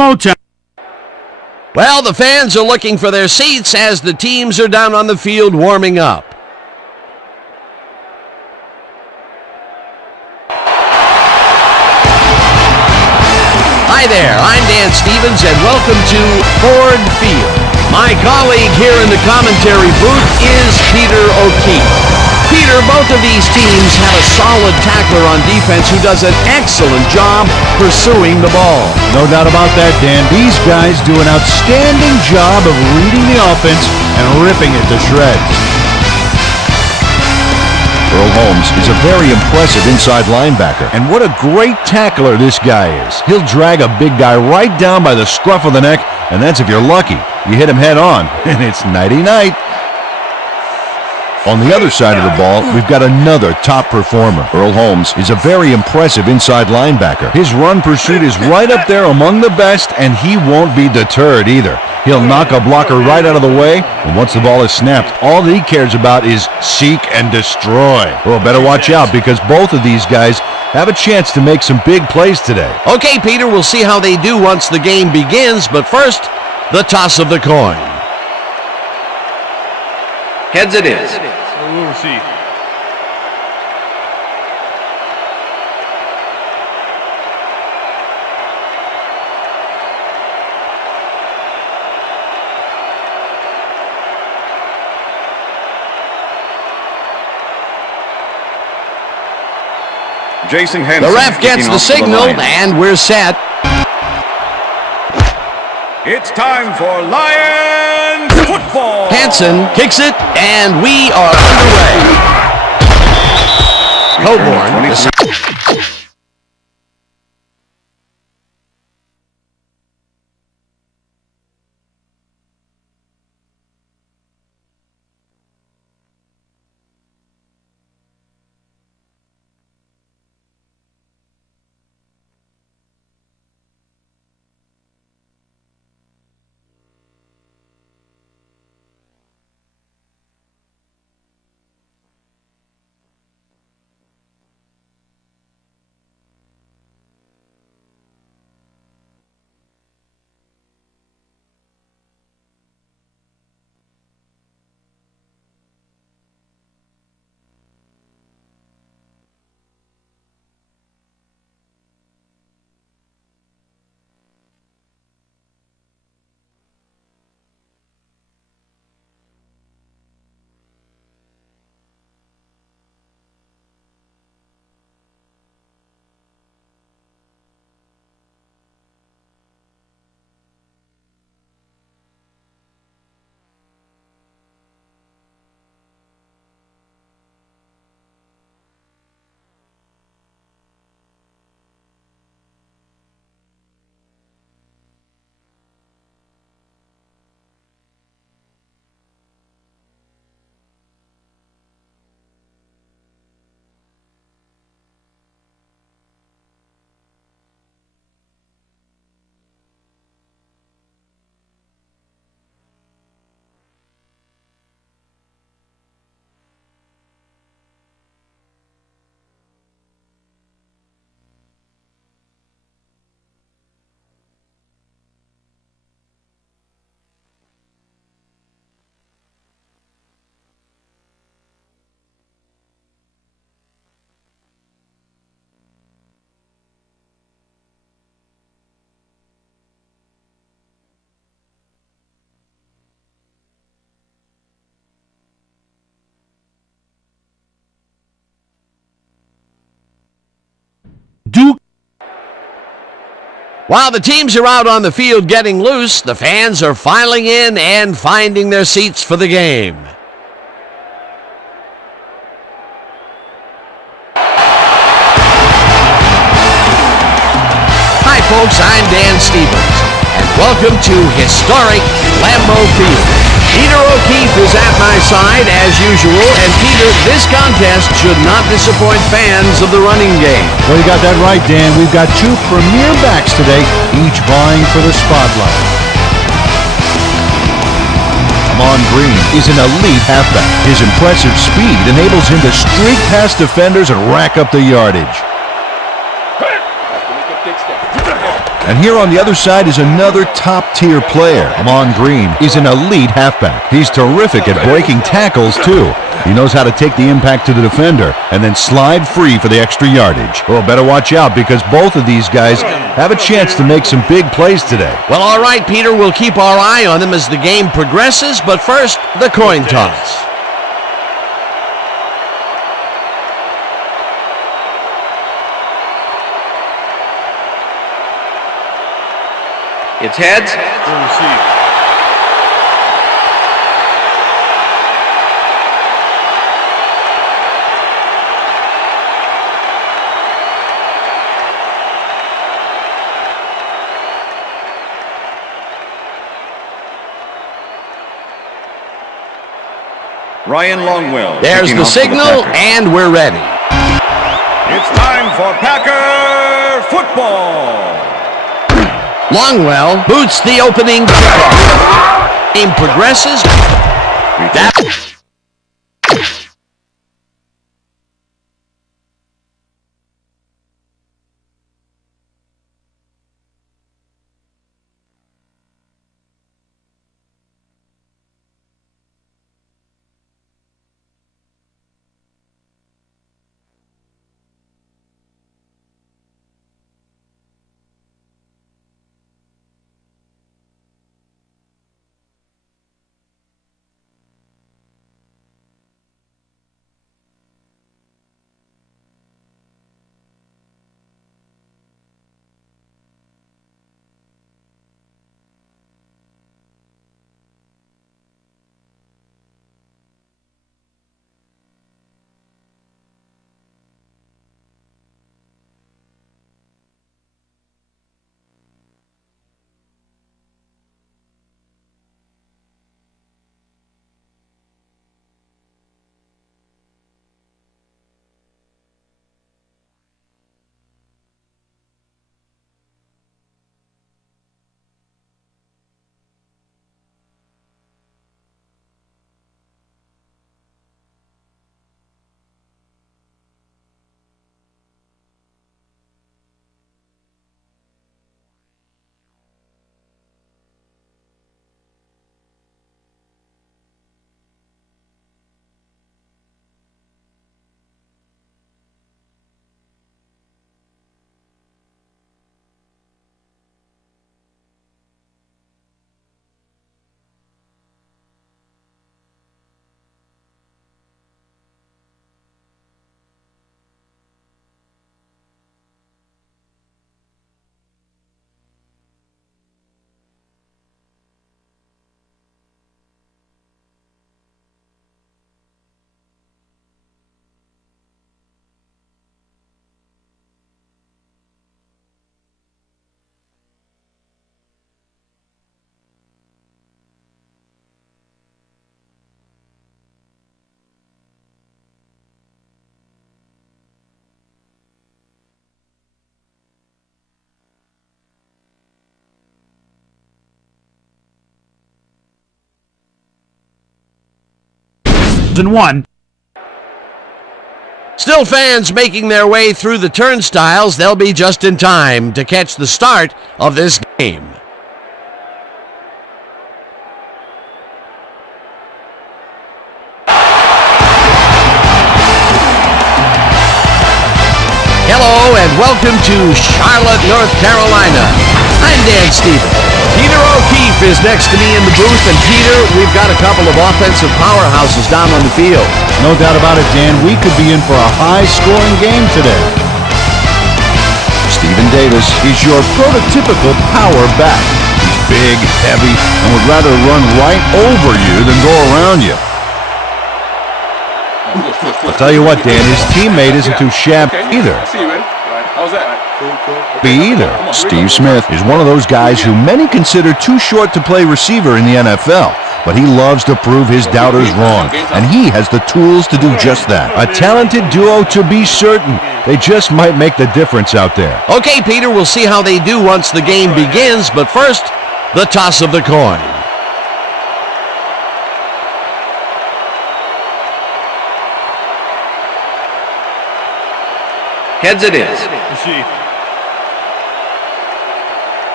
Motown. Well, the fans are looking for their seats as the teams are down on the field warming up. Hi there, I'm Dan Stevens, and welcome to Ford Field. My colleague here in the commentary booth is Peter O'Keefe. Peter, both of these teams have a solid tackler on defense who does an excellent job pursuing the ball. No doubt about that, Dan. These guys do an outstanding job of reading the offense and ripping it to shreds. Earl Holmes is a very impressive inside linebacker. And what a great tackler this guy is. He'll drag a big guy right down by the scruff of the neck, and that's if you're lucky. You hit him head on, and it's nighty-night. On the other side of the ball, we've got another top performer. Earl Holmes is a very impressive inside linebacker. His run pursuit is right up there among the best, and he won't be deterred either. He'll knock a blocker right out of the way, and once the ball is snapped, all that he cares about is seek and destroy. Well, better watch out because both of these guys have a chance to make some big plays today. Okay, Peter, we'll see how they do once the game begins, but first, the toss of the coin. Heads it is. We'll receive. Jason Henson. The ref gets the signal, and we're set. It's time for Lions football. Hanson kicks it, and we are underway. Coburn. While the teams are out on the field getting loose, the fans are filing in and finding their seats for the game. Hi folks, I'm Dan Stevens, and welcome to historic Lambeau Field. Peter O'Keefe is at my side as usual, and Peter, this contest should not disappoint fans of the running game. Well, you got that right, Dan. We've got two premier backs today, each vying for the spotlight. Amon Green is an elite halfback. His impressive speed enables him to streak past defenders and rack up the yardage. And here on the other side is another top-tier player. Lon Green is an elite halfback. He's terrific at breaking tackles, too. He knows how to take the impact to the defender and then slide free for the extra yardage. Oh, better watch out because both of these guys have a chance to make some big plays today. Well, all right, Peter, we'll keep our eye on them as the game progresses, but first, the coin toss. It's heads. Ryan Longwell. There's the signal, and we're ready. It's time for Packer football. Longwell boots the opening kickoff. Game progresses. And one. Still fans making their way through the turnstiles. They'll be just in time to catch the start of this game. Hello and welcome to Charlotte, North Carolina. I'm Dan Stevens. Peter O'Keefe is next to me in the booth, and Peter, we've got a couple of offensive powerhouses down on the field. No doubt about it, Dan. We could be in for a high-scoring game today. Stephen Davis is your prototypical power back. He's big, heavy, and would rather run right over you than go around you. I'll tell you what, Dan, his teammate isn't too shabby either. How's that? Steve Smith is one of those guys who many consider too short to play receiver in the NFL, but he loves to prove his doubters wrong, and he has the tools to do just that. A talented duo to be certain. They just might make the difference out there. Okay, Peter, we'll see how they do once the game begins, but first, the toss of the coin. Heads it is.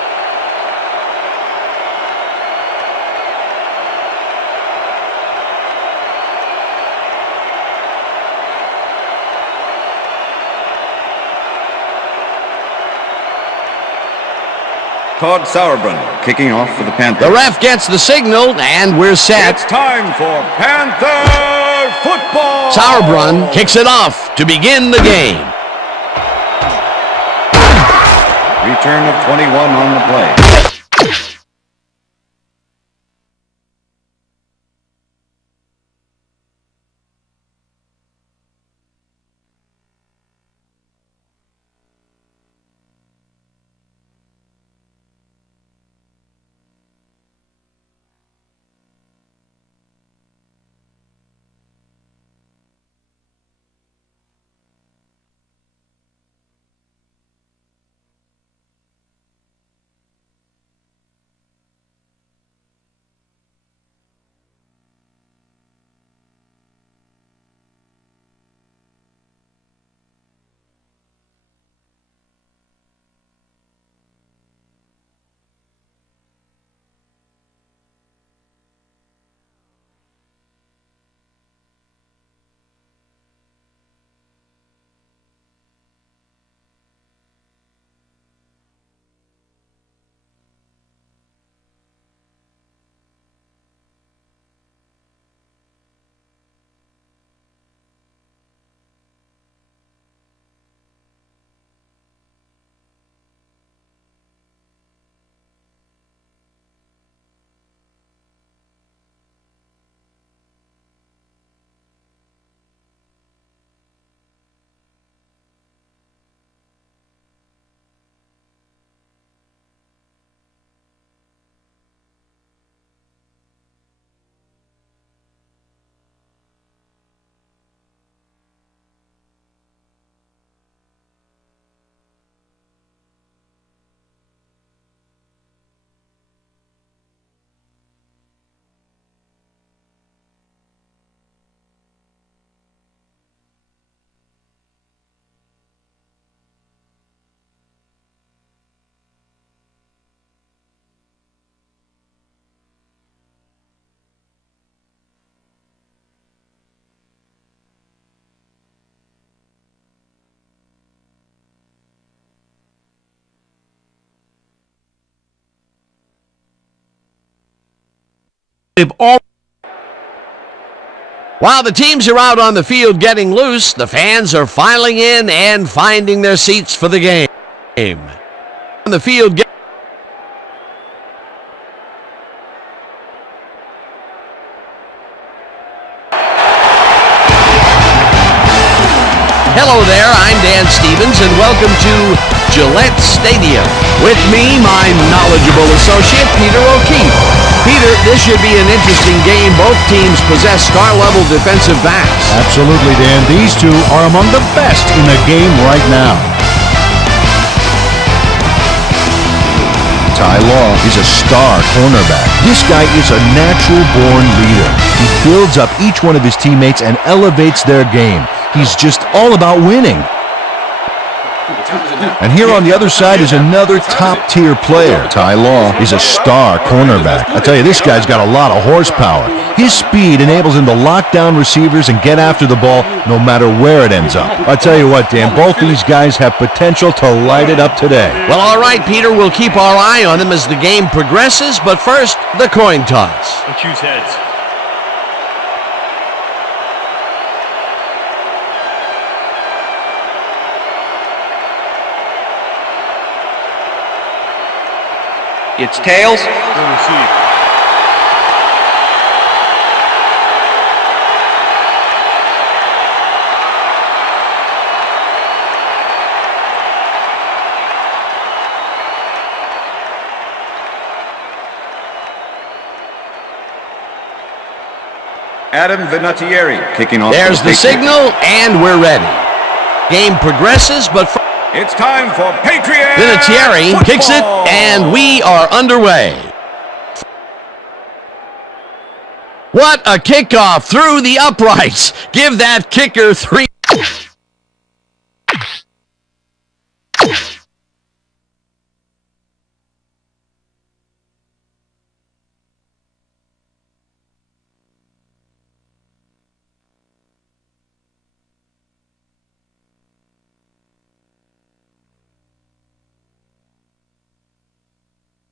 Todd Sauerbrunn kicking off for the Panthers. The ref gets the signal, and we're set. It's time for Panther football. Sauerbrunn kicks it off to begin the game. Return of 21 on the play. While the teams are out on the field getting loose, the fans are filing in and finding their seats for the game. On the field. Hello there, I'm Dan Stevens, and welcome to Gillette Stadium. With me, my knowledgeable associate, Peter O'Keefe. Peter, this should be an interesting game. Both teams possess star-level defensive backs. Absolutely, Dan. These two are among the best in the game right now. Ty Law is a star cornerback. This guy is a natural-born leader. He builds up each one of his teammates and elevates their game. He's just all about winning. And here on the other side is another top-tier player. Ty Law is a star cornerback. I tell you, this guy's got a lot of horsepower. His speed enables him to lock down receivers and get after the ball no matter where it ends up. I tell you what, Dan, both these guys have potential to light it up today. Well, all right, Peter, we'll keep our eye on them as the game progresses, but first, the coin toss. And choose heads. It's tails. Receive. Adam Vinatieri kicking off. There's the signal, and we're ready. Game progresses, but it's time for Patriots. Vinatieri kicks it, and we are underway. What a kickoff through the uprights. Give that kicker 3.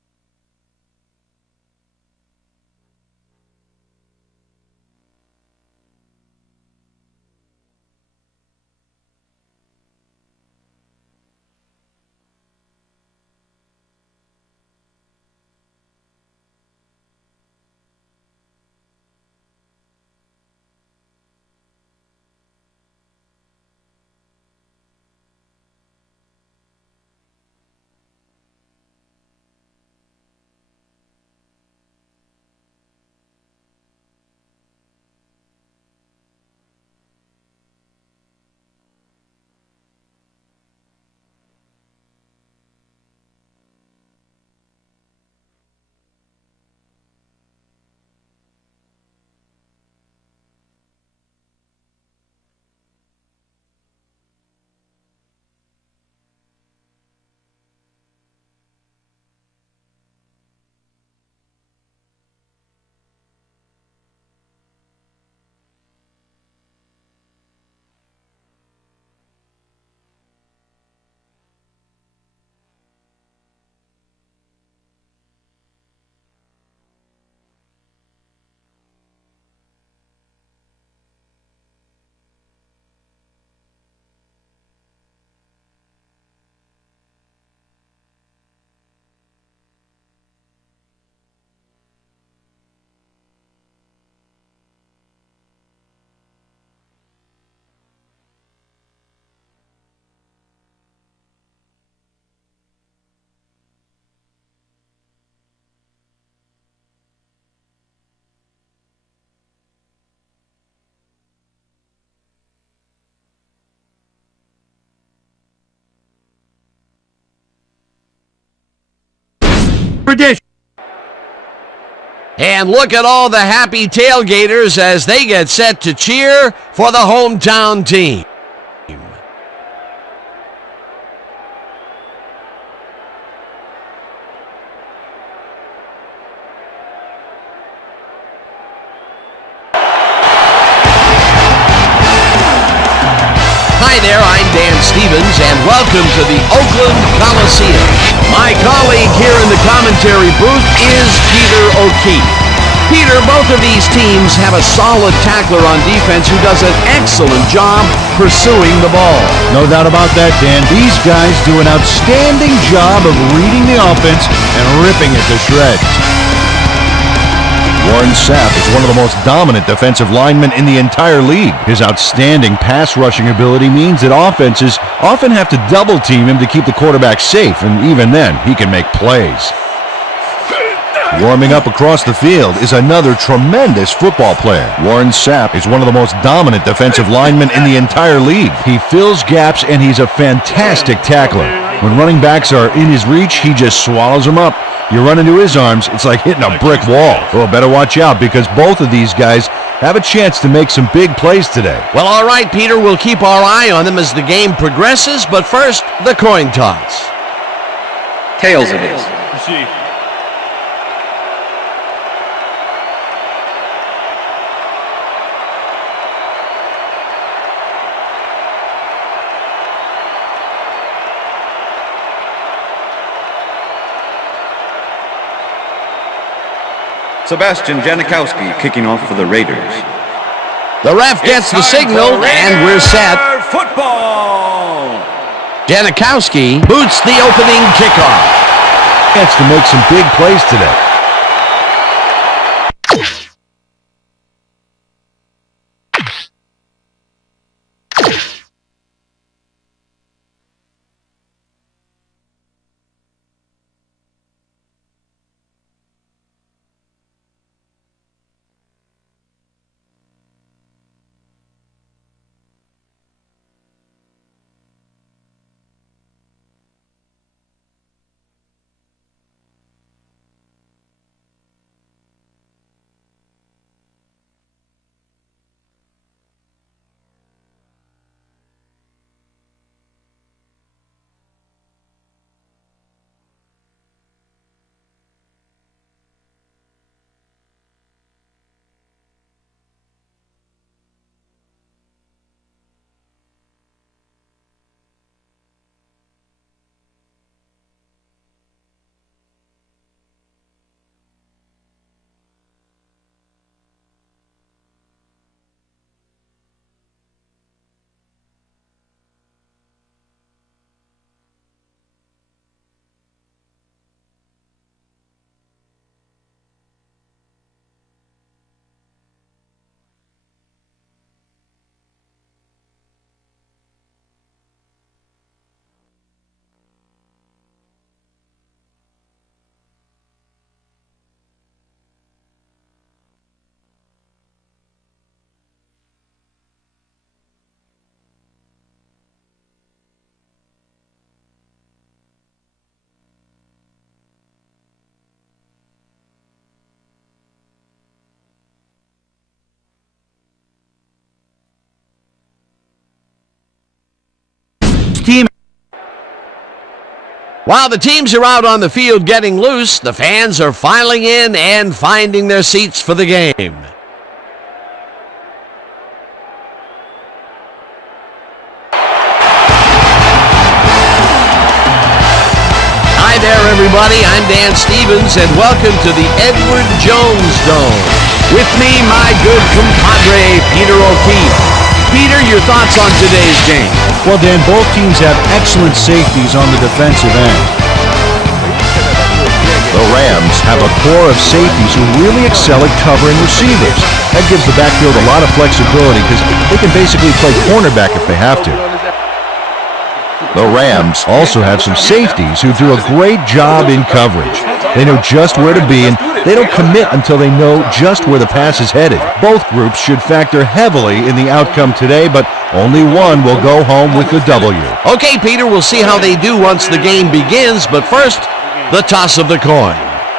Tradition. And look at all the happy tailgaters as they get set to cheer for the hometown team. Hi there, I'm Dan Stevens, and welcome to the Oakland Coliseum. My colleague here in the commentary booth is Peter O'Keefe. Peter, both of these teams have a solid tackler on defense who does an excellent job pursuing the ball. No doubt about that, Dan. These guys do an outstanding job of reading the offense and ripping it to shreds. Warren Sapp is one of the most dominant defensive linemen in the entire league. His outstanding pass rushing ability means that offenses often have to double team him to keep the quarterback safe, and even then, he can make plays. Warming up across the field is another tremendous football player. Warren Sapp is one of the most dominant defensive linemen in the entire league. He fills gaps, and he's a fantastic tackler. When running backs are in his reach, he just swallows them up. You run into his arms, it's like hitting a brick wall. Oh, better watch out, because both of these guys have a chance to make some big plays today. Well, all right, Peter, we'll keep our eye on them as the game progresses, but first, the coin toss. Tails it is. Receive. Sebastian Janikowski kicking off for the Raiders. The ref gets the signal, and we're set. Football! Janikowski boots the opening kickoff. Chance to make some big plays today. Team. While the teams are out on the field getting loose, the fans are filing in and finding their seats for the game. Hi there, everybody. I'm Dan Stevens, and welcome to the Edward Jones Dome. With me, my good compadre, Peter O'Keefe. Peter, your thoughts on today's game? Well, Dan, both teams have excellent safeties on the defensive end. The Rams have a core of safeties who really excel at covering receivers. That gives the backfield a lot of flexibility because they can basically play cornerback if they have to. The Rams also have some safeties who do a great job in coverage. They know just where to be, and they don't commit until they know just where the pass is headed. Both groups should factor heavily in the outcome today, but only one will go home with the W. Okay, Peter, we'll see how they do once the game begins, but first, the toss of the coin.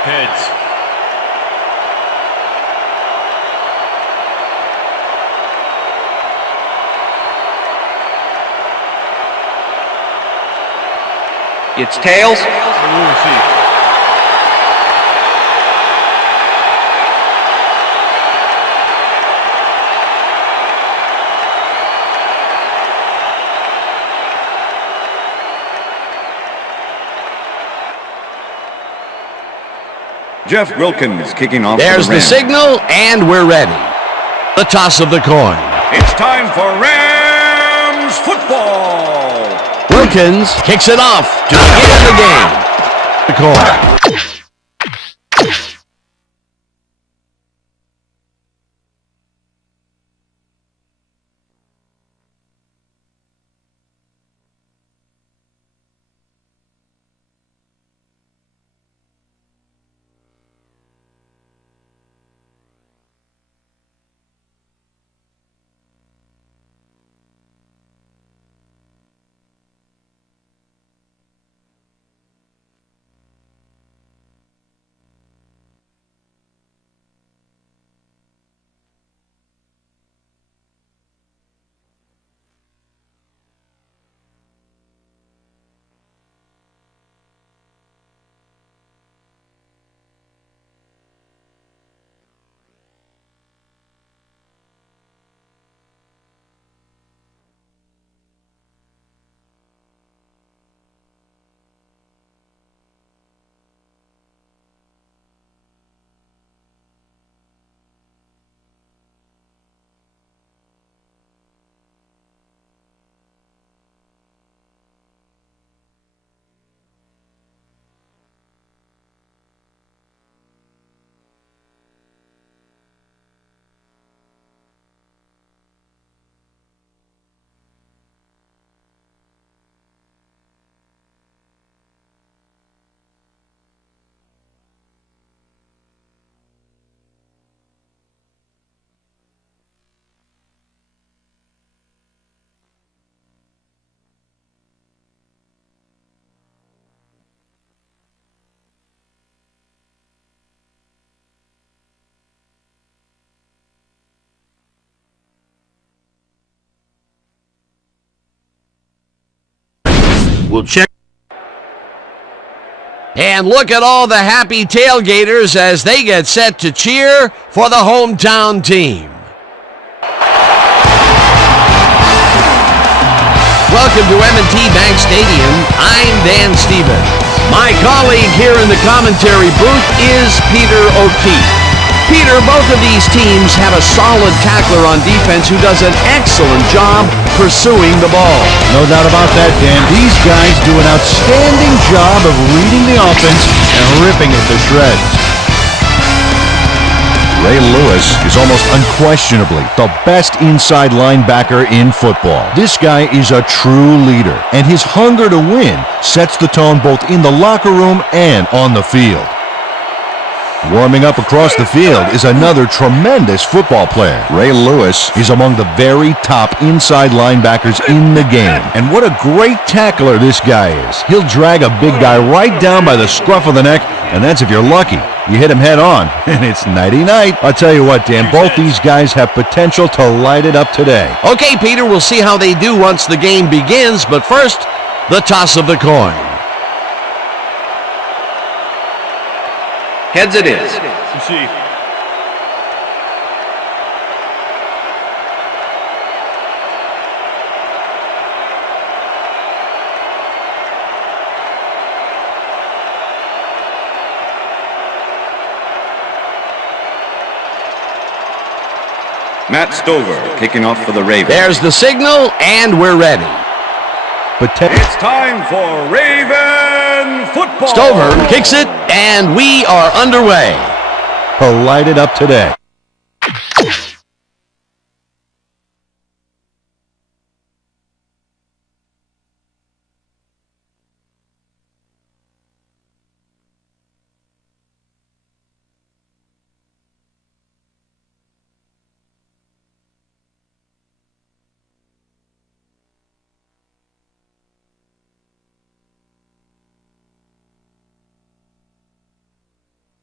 Heads. It's tails. We'll see. Jeff Wilkins kicking off. There's for the Rams. signal, and we're ready. The toss of the coin. It's time for Rams football. Wilkins kicks it off to begin the game. The coin. We'll check. And look at all the happy tailgaters as they get set to cheer for the hometown team. Welcome to M&T Bank Stadium. I'm Dan Stevens. My colleague here in the commentary booth is Peter O'Keefe. Peter, both of these teams have a solid tackler on defense who does an excellent job pursuing the ball. No doubt about that, Dan. These guys do an outstanding job of reading the offense and ripping it to shreds. Ray Lewis is almost unquestionably the best inside linebacker in football. This guy is a true leader, and his hunger to win sets the tone both in the locker room and on the field. Warming up across the field is another tremendous football player. Ray Lewis is among the very top inside linebackers in the game. And what a great tackler this guy is. He'll drag a big guy right down by the scruff of the neck, and that's if you're lucky. You hit him head on, and it's nighty-night. I'll tell you what, Dan, both these guys have potential to light it up today. Okay, Peter, we'll see how they do once the game begins, but first, the toss of the coin. Heads it is. We'll see. Matt Stover kicking off for the Ravens. There's the signal, and we're ready. It's time for Raven football. Stover kicks it, and we are underway. To light it up today.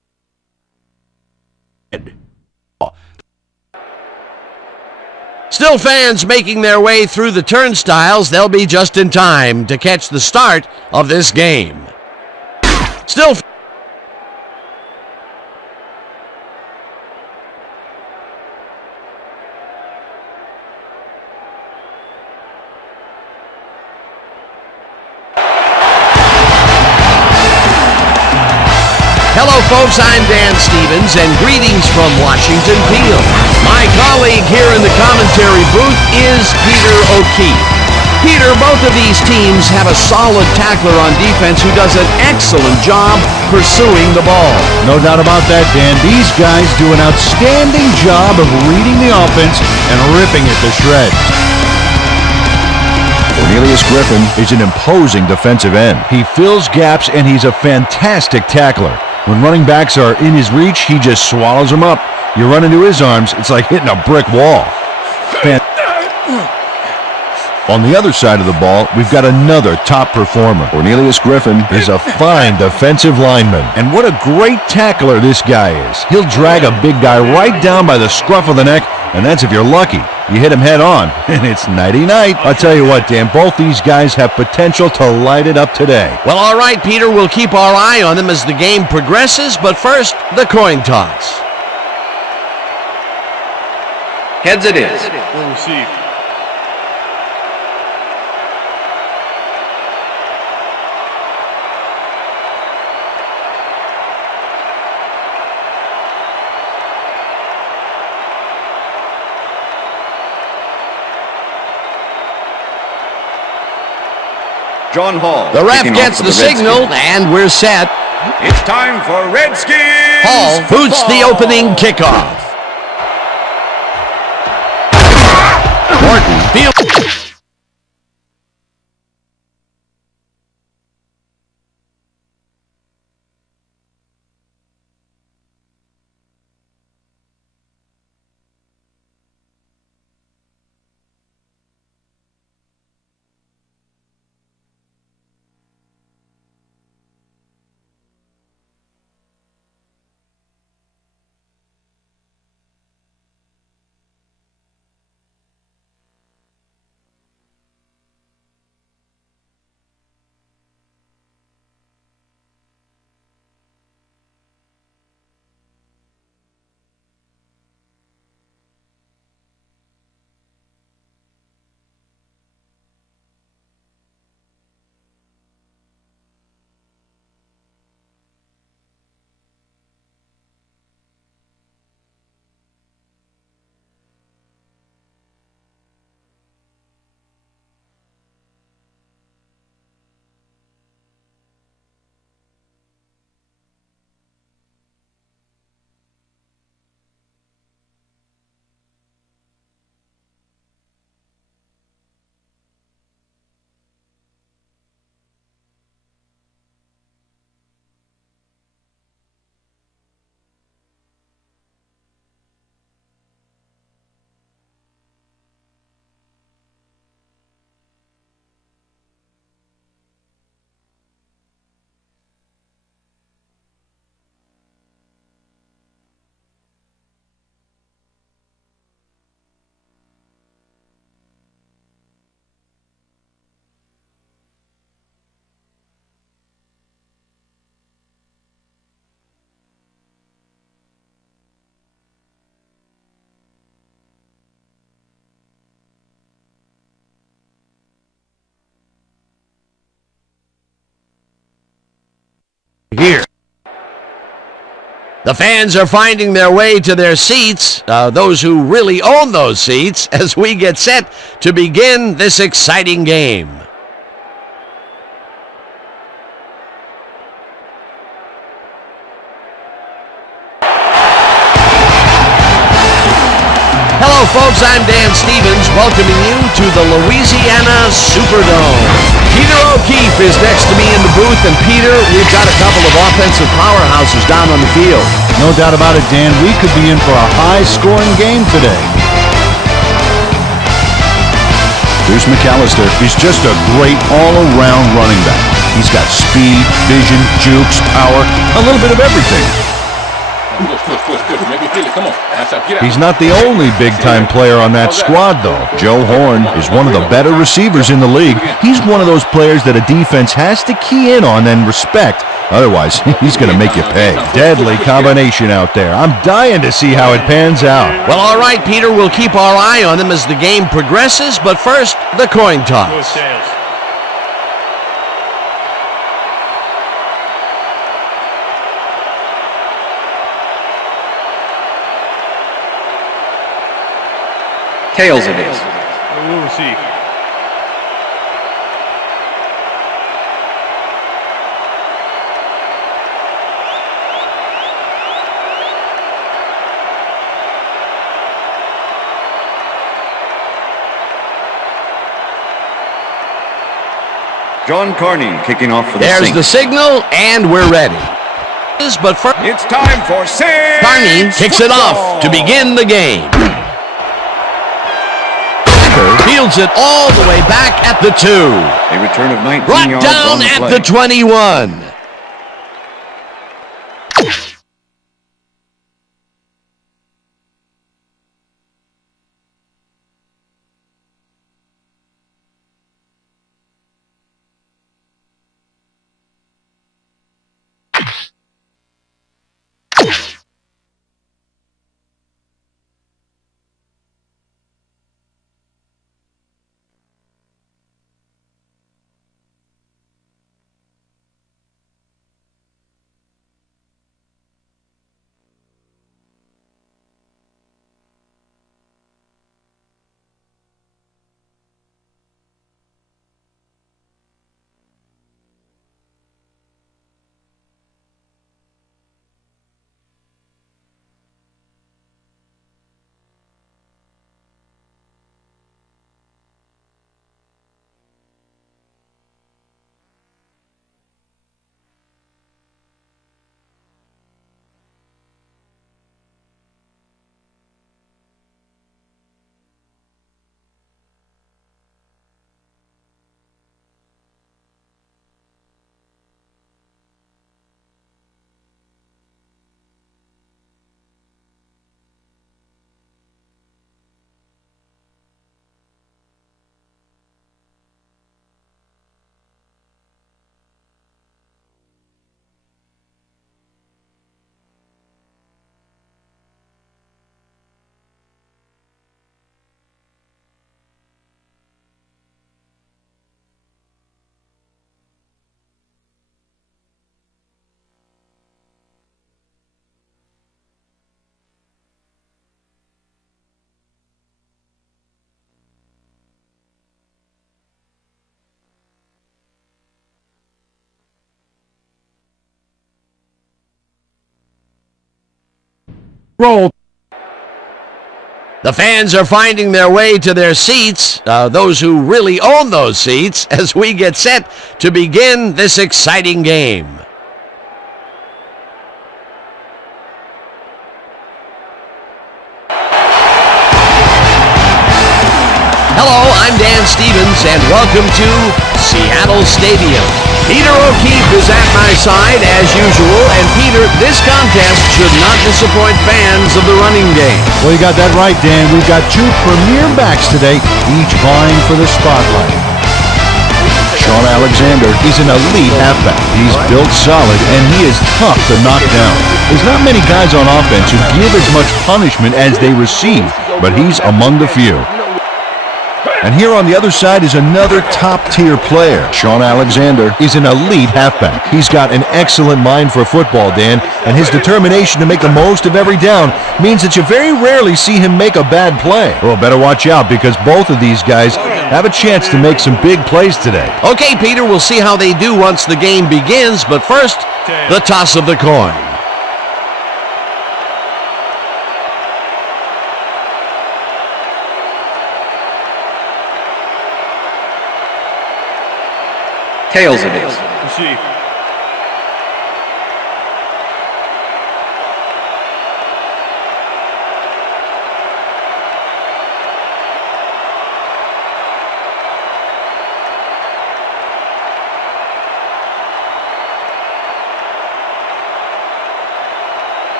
Still fans making their way through the turnstiles. They'll be just in time to catch the start of this game. Still Hello, folks. I'm Dan Stevens, and greetings from Washington Field. My colleague here in the commentary booth is Peter O'Keefe. Peter, both of these teams have a solid tackler on defense who does an excellent job pursuing the ball. No doubt about that, Dan. These guys do an outstanding job of reading the offense and ripping it to shreds. Cornelius Griffin is an imposing defensive end. He fills gaps, and he's a fantastic tackler. When running backs are in his reach, he just swallows them up. You run into his arms, it's like hitting a brick wall. On the other side of the ball, we've got another top performer. Cornelius Griffin is a fine defensive lineman. And what a great tackler this guy is. He'll drag a big guy right down by the scruff of the neck, and that's if you're lucky. You hit him head on, and it's nighty-night. I'll tell you what, Dan, both these guys have potential to light it up today. Well, all right, Peter, we'll keep our eye on them as the game progresses, but first, the coin toss. Heads it is. Will receive. John Hall. The ref kicking gets off the for signal, Redskins. and we're set. It's time for Redskins Hall boots the opening kickoff. Morton field. Here. The fans are finding their way to their seats, those who really own those seats, as we get set to begin this exciting game. Hello, folks. I'm Dan Stevens, welcoming you to the Louisiana Superdome. Peter O'Keefe is next to me in the booth, and Peter, we've got a couple of offensive powerhouses down on the field. No doubt about it, Dan. We could be in for a high-scoring game today. Here's McAllister. He's just a great all-around running back. He's got speed, vision, jukes, power, a little bit of everything. He's not the only big-time player on that squad, though. Joe Horn is one of the better receivers in the league. He's one of those players that a defense has to key in on and respect. Otherwise, he's going to make you pay. Deadly combination out there. I'm dying to see how it pans out. Well, all right, Peter, we'll keep our eye on them as the game progresses, but first, the coin toss. Tails it is. We'll receive. John Carney kicking off for the There's Saints. the signal, and we're ready. But first, It's time for Saints Carney kicks it off to begin the game. Fields it all the way back at the 2. A return of 19 Brought yards down on the at play. the 21. Roll. The fans are finding their way to their seats, those who really own those seats, as we get set to begin this exciting game. Hello, I'm Dan Stevens, and welcome to Seattle Stadium. Peter O'Keefe is at my side, as usual, and Peter, this contest should not disappoint fans of the running game. Well, you got that right, Dan. We've got two premier backs today, each vying for the spotlight. Sean Alexander is an elite halfback. He's built solid, and he is tough to knock down. There's not many guys on offense who give as much punishment as they receive, but he's among the few. And here on the other side is another top-tier player. Sean Alexander is an elite halfback. He's got an excellent mind for football, Dan, and his determination to make the most of every down means that you very rarely see him make a bad play. Well, better watch out, because both of these guys have a chance to make some big plays today. Okay, Peter, we'll see how they do once the game begins, but first, the toss of the coin. Tails it is. Receive.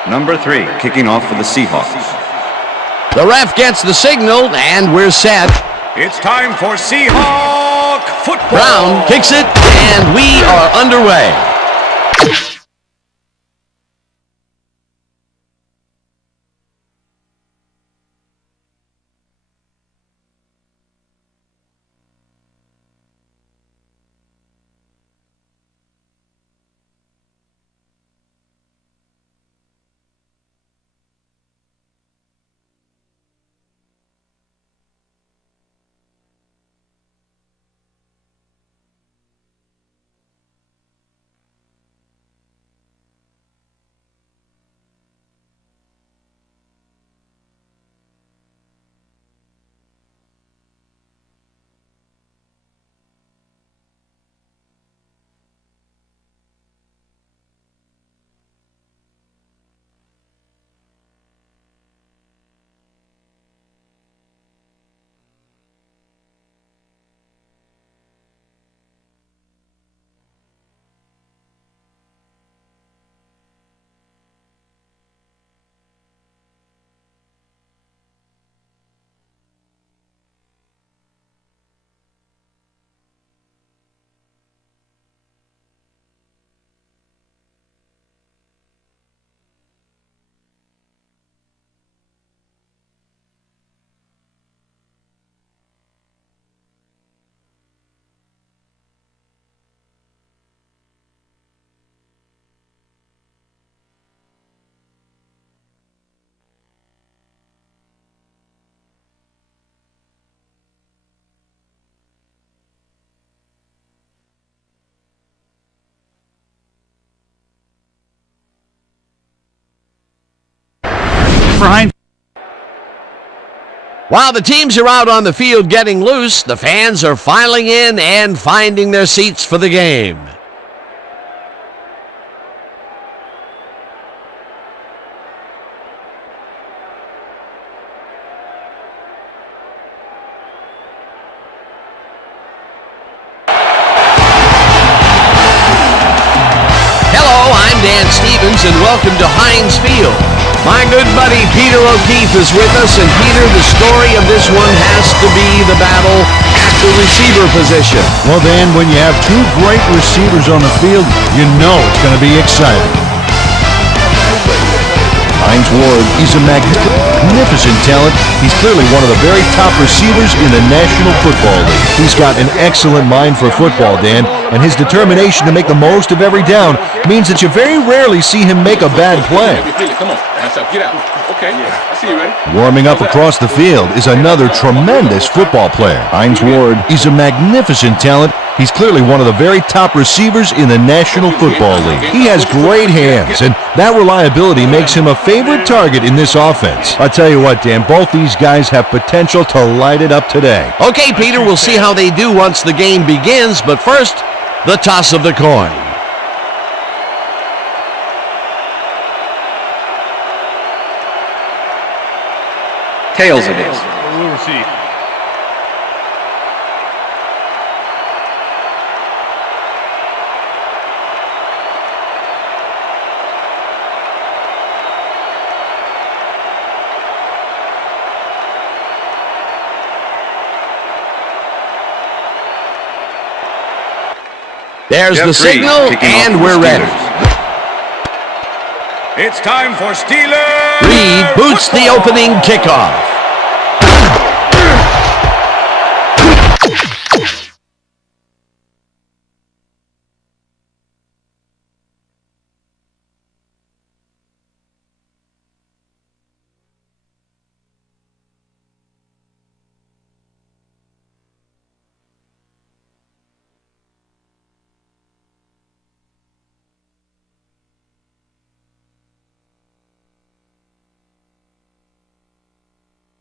Number 3, kicking off for the Seahawks. The ref gets the signal, and we're set. It's time for Seahawk football. Brown kicks it, and we are underway. Heinz. While the teams are out on the field getting loose, the fans are filing in and finding their seats for the game. Hello, I'm Dan Stevens, and welcome to Heinz Field. My good buddy Peter O'Keefe is with us, and Peter, the story of this one has to be the battle at the receiver position. Well, Dan, when you have two great receivers on the field, you know it's going to be exciting. Heinz Ward, he's a magnificent talent. He's clearly one of the very top receivers in the National Football League. He's got an excellent mind for football, Dan, and his determination to make the most of every down means that you very rarely see him make a bad play. Come on, get out. Okay, I see you ready. Warming up across the field is another tremendous football player. Heinz Ward, he's a magnificent talent. He's clearly one of the very top receivers in the National Football League. He has great hands, and that reliability makes him a favorite target in this offense. I'll tell you what, Dan, both these guys have potential to light it up today. Okay, Peter, we'll see how they do once the game begins, but first, the toss of the coin. Tails it is. We'll receive. There's the signal, and we're ready. It's time for Steelers. Reed boots the opening kickoff.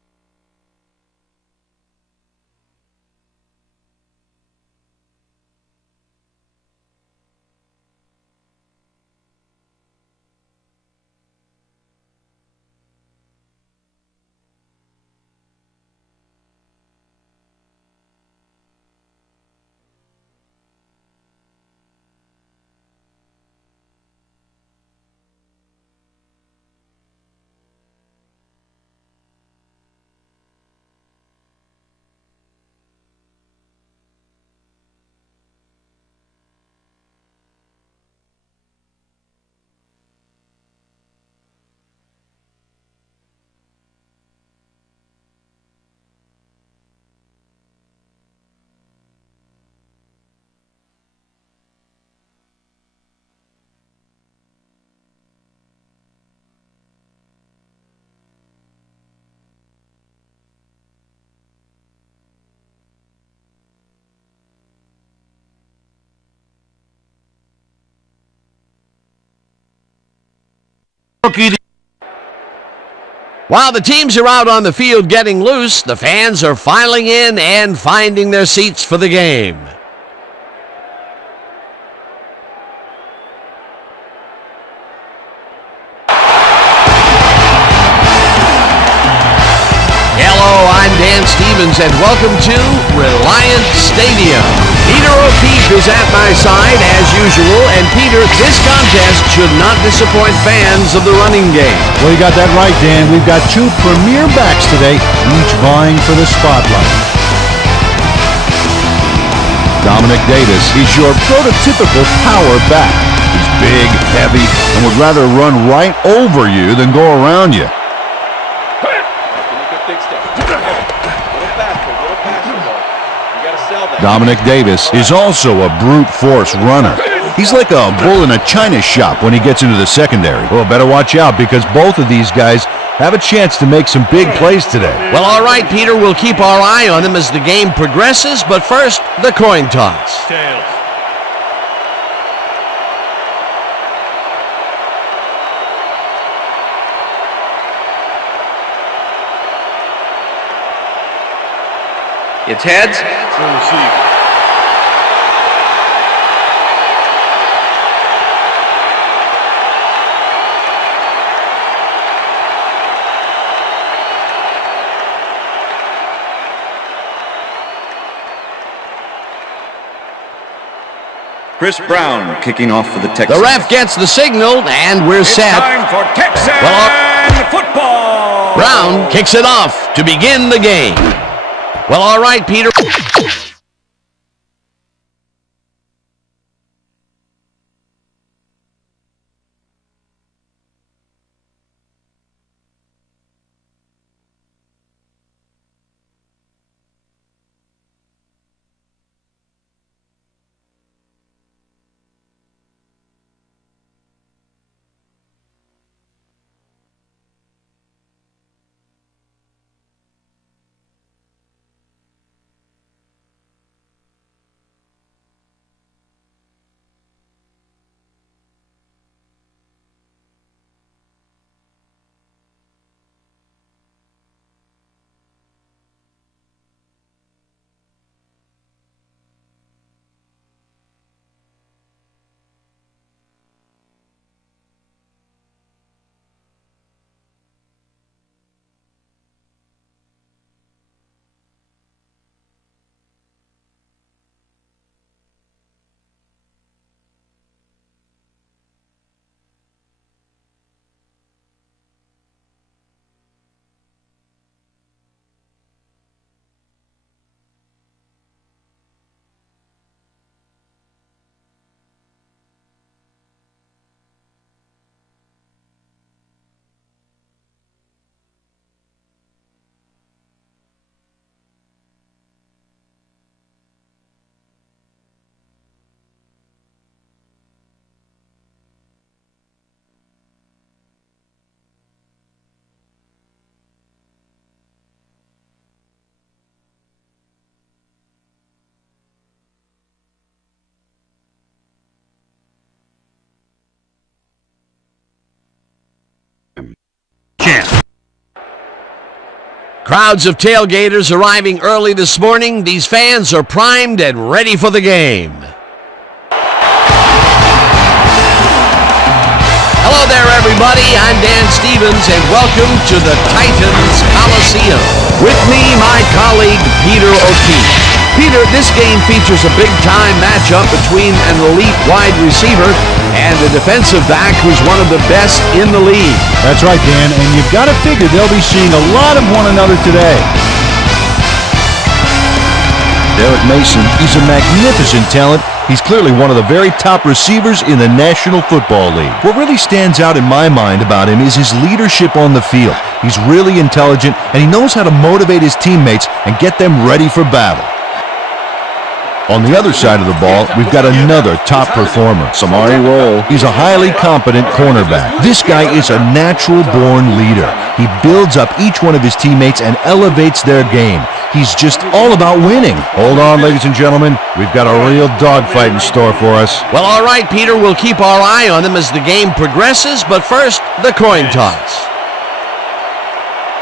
While the teams are out on the field getting loose, the fans are filing in and finding their seats for the game. Hello, I'm Dan Stevens, and welcome to Reliant Stadium. Peter O'Keefe is at my side, as usual, and Peter, this contest should not disappoint fans of the running game. Well, you got that right, Dan. We've got two premier backs today, each vying for the spotlight. Dominic Davis is your prototypical power back. He's big, heavy, and would rather run right over you than go around you. Dominic Davis is also a brute force runner. He's like a bull in a china shop when he gets into the secondary. Well, better watch out because both of these guys have a chance to make some big plays today. Well, all right, Peter, we'll keep our eye on them as the game progresses, but first, the coin toss. Tails. It's heads. Receive. Chris Brown kicking off for the Texans. The ref gets the signal, and we're set. Time for Texan football. Brown kicks it off to begin the game. Well, all right, Peter. Crowds of tailgaters arriving early this morning. These fans are primed and ready for the game. Hello there, everybody. I'm Dan Stevens, and welcome to the Titans Coliseum. With me, my colleague, Peter O'Keefe. Peter, this game features a big-time matchup between an elite wide receiver and a defensive back who's one of the best in the league. That's right, Dan, and you've got to figure they'll be seeing a lot of one another today. Derek Mason, he's a magnificent talent. He's clearly one of the very top receivers in the National Football League. What really stands out in my mind about him is his leadership on the field. He's really intelligent, and he knows how to motivate his teammates and get them ready for battle. On the other side of the ball, we've got another top performer, Samari Rolle. He's a highly competent cornerback. This guy is a natural-born leader. He builds up each one of his teammates and elevates their game. He's just all about winning. Hold on, ladies and gentlemen. We've got a real dogfight in store for us. Well, all right, Peter, we'll keep our eye on them as the game progresses, but first, the coin toss.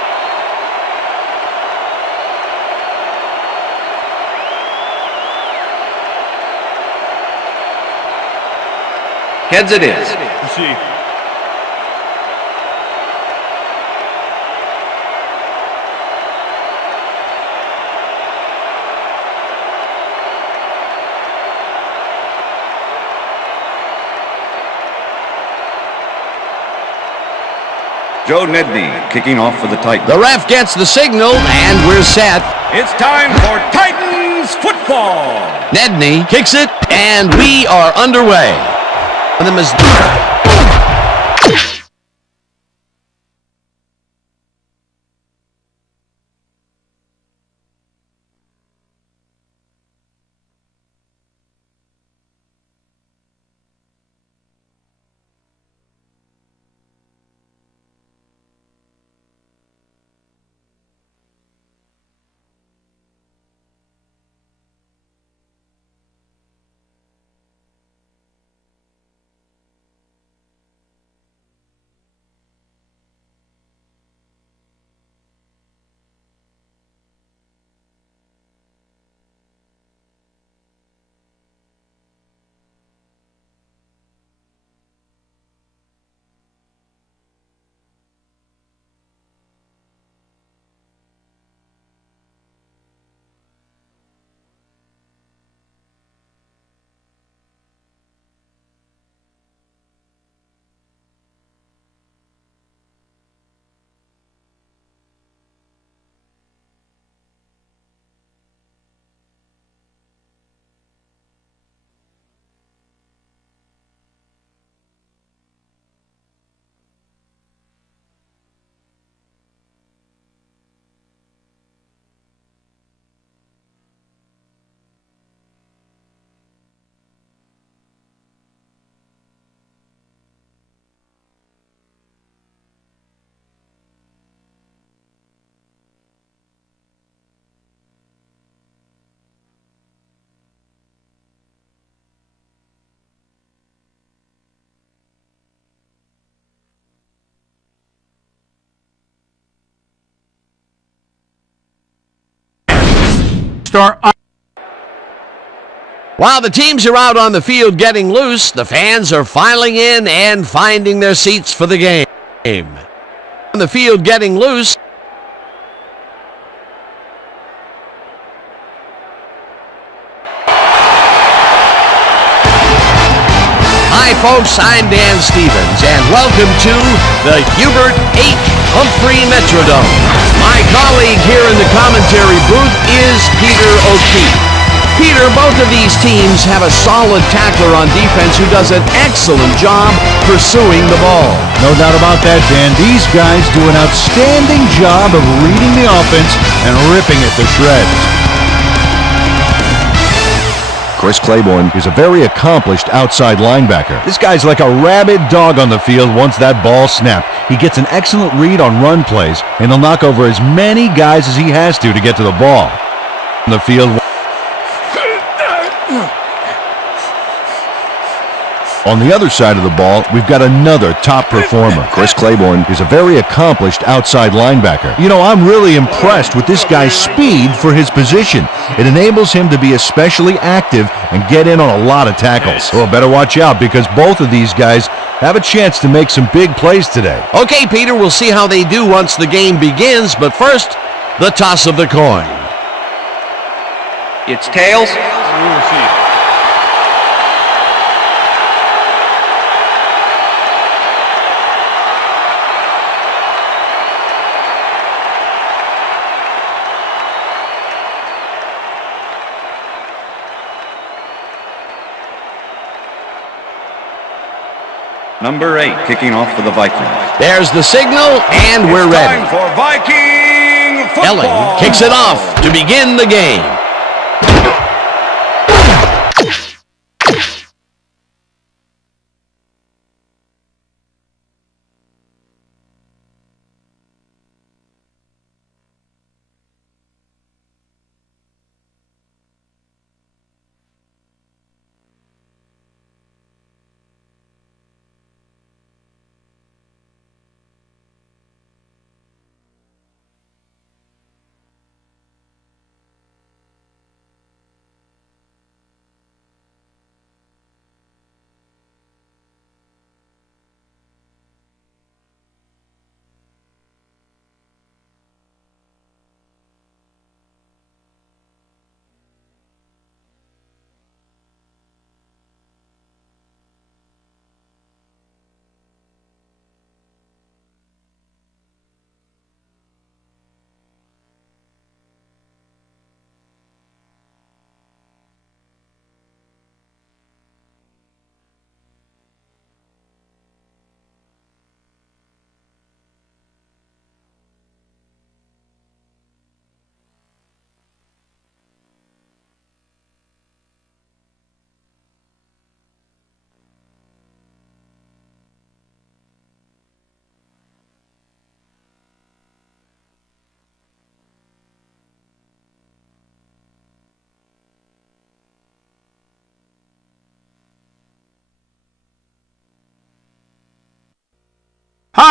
Heads it is. Receive. Joe Nedney kicking off for the Titans. The ref gets the signal, and we're set. It's time for Titans football. Nedney kicks it, and we are underway. While the teams are out on the field getting loose, the fans are filing in and finding their seats for the game. On the field getting loose. Hi folks, I'm Dan Stevens and welcome to the Hubert H. Humphrey Metrodome. My colleague here in the commentary booth is Peter O'Keefe. Peter, both of these teams have a solid tackler on defense who does an excellent job pursuing the ball. No doubt about that, Dan. These guys do an outstanding job of reading the offense and ripping it to shreds. Chris Claiborne is a very accomplished outside linebacker. This guy's like a rabid dog on the field once that ball snapped. He gets an excellent read on run plays, and he'll knock over as many guys as he has to get to the ball. On the field. On the other side of the ball, we've got another top performer. Chris Claiborne is a very accomplished outside linebacker. You know, I'm really impressed with this guy's speed for his position. It enables him to be especially active and get in on a lot of tackles. Well, better watch out because both of these guys have a chance to make some big plays today. Okay, Peter, we'll see how they do once the game begins, but first, the toss of the coin. It's tails. Number 8 kicking off for the Vikings. There's the signal, and we're ready. Time for Viking football. Elling kicks it off to begin the game.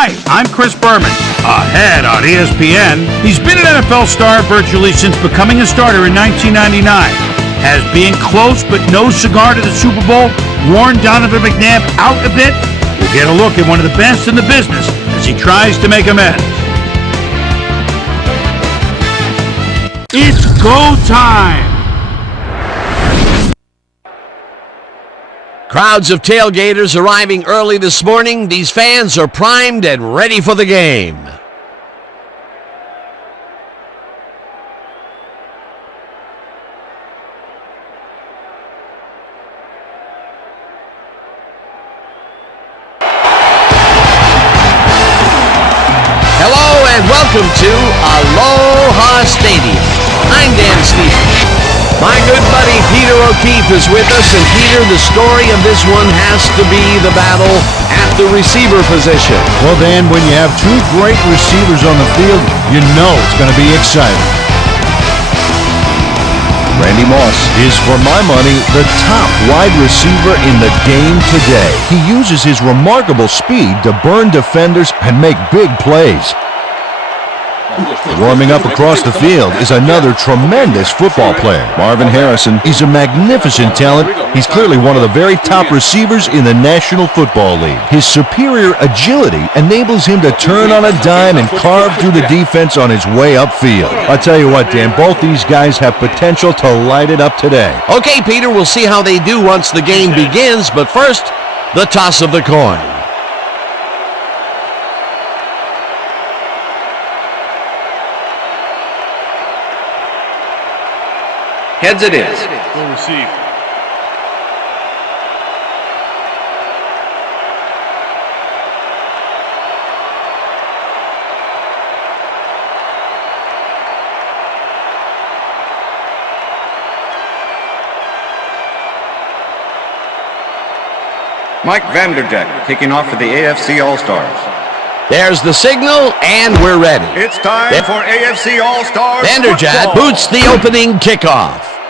Hi, I'm Chris Berman. Ahead on ESPN, he's been an NFL star virtually since becoming a starter in 1999. Has being close but no cigar to the Super Bowl worn Donovan McNabb out a bit? We'll get a look at one of the best in the business as he tries to make amends. It's go time! Crowds of tailgaters arriving early this morning. These fans are primed and ready for the game. Hello and welcome to Aloha Stadium. I'm Dan Stevens. My good buddy Peter O'Keefe is with us, and Peter, the story of this one has to be the battle at the receiver position. Well, Dan, when you have two great receivers on the field, you know it's going to be exciting. Randy Moss is, for my money, the top wide receiver in the game today. He uses his remarkable speed to burn defenders and make big plays. Warming up across the field is another tremendous football player, Marvin Harrison. He's a magnificent talent. He's clearly one of the very top receivers in the National Football League. His superior agility enables him to turn on a dime and carve through the defense on his way upfield. I'll tell you what, Dan, both these guys have potential to light it up today. Okay, Peter, we'll see how they do once the game begins, but first, the toss of the coin. Heads it is. Will receive. Mike Vanderjagt kicking off for the AFC All-Stars. There's the signal, and we're ready. It's time for AFC All-Stars Vanderjagt football. boots the opening kickoff.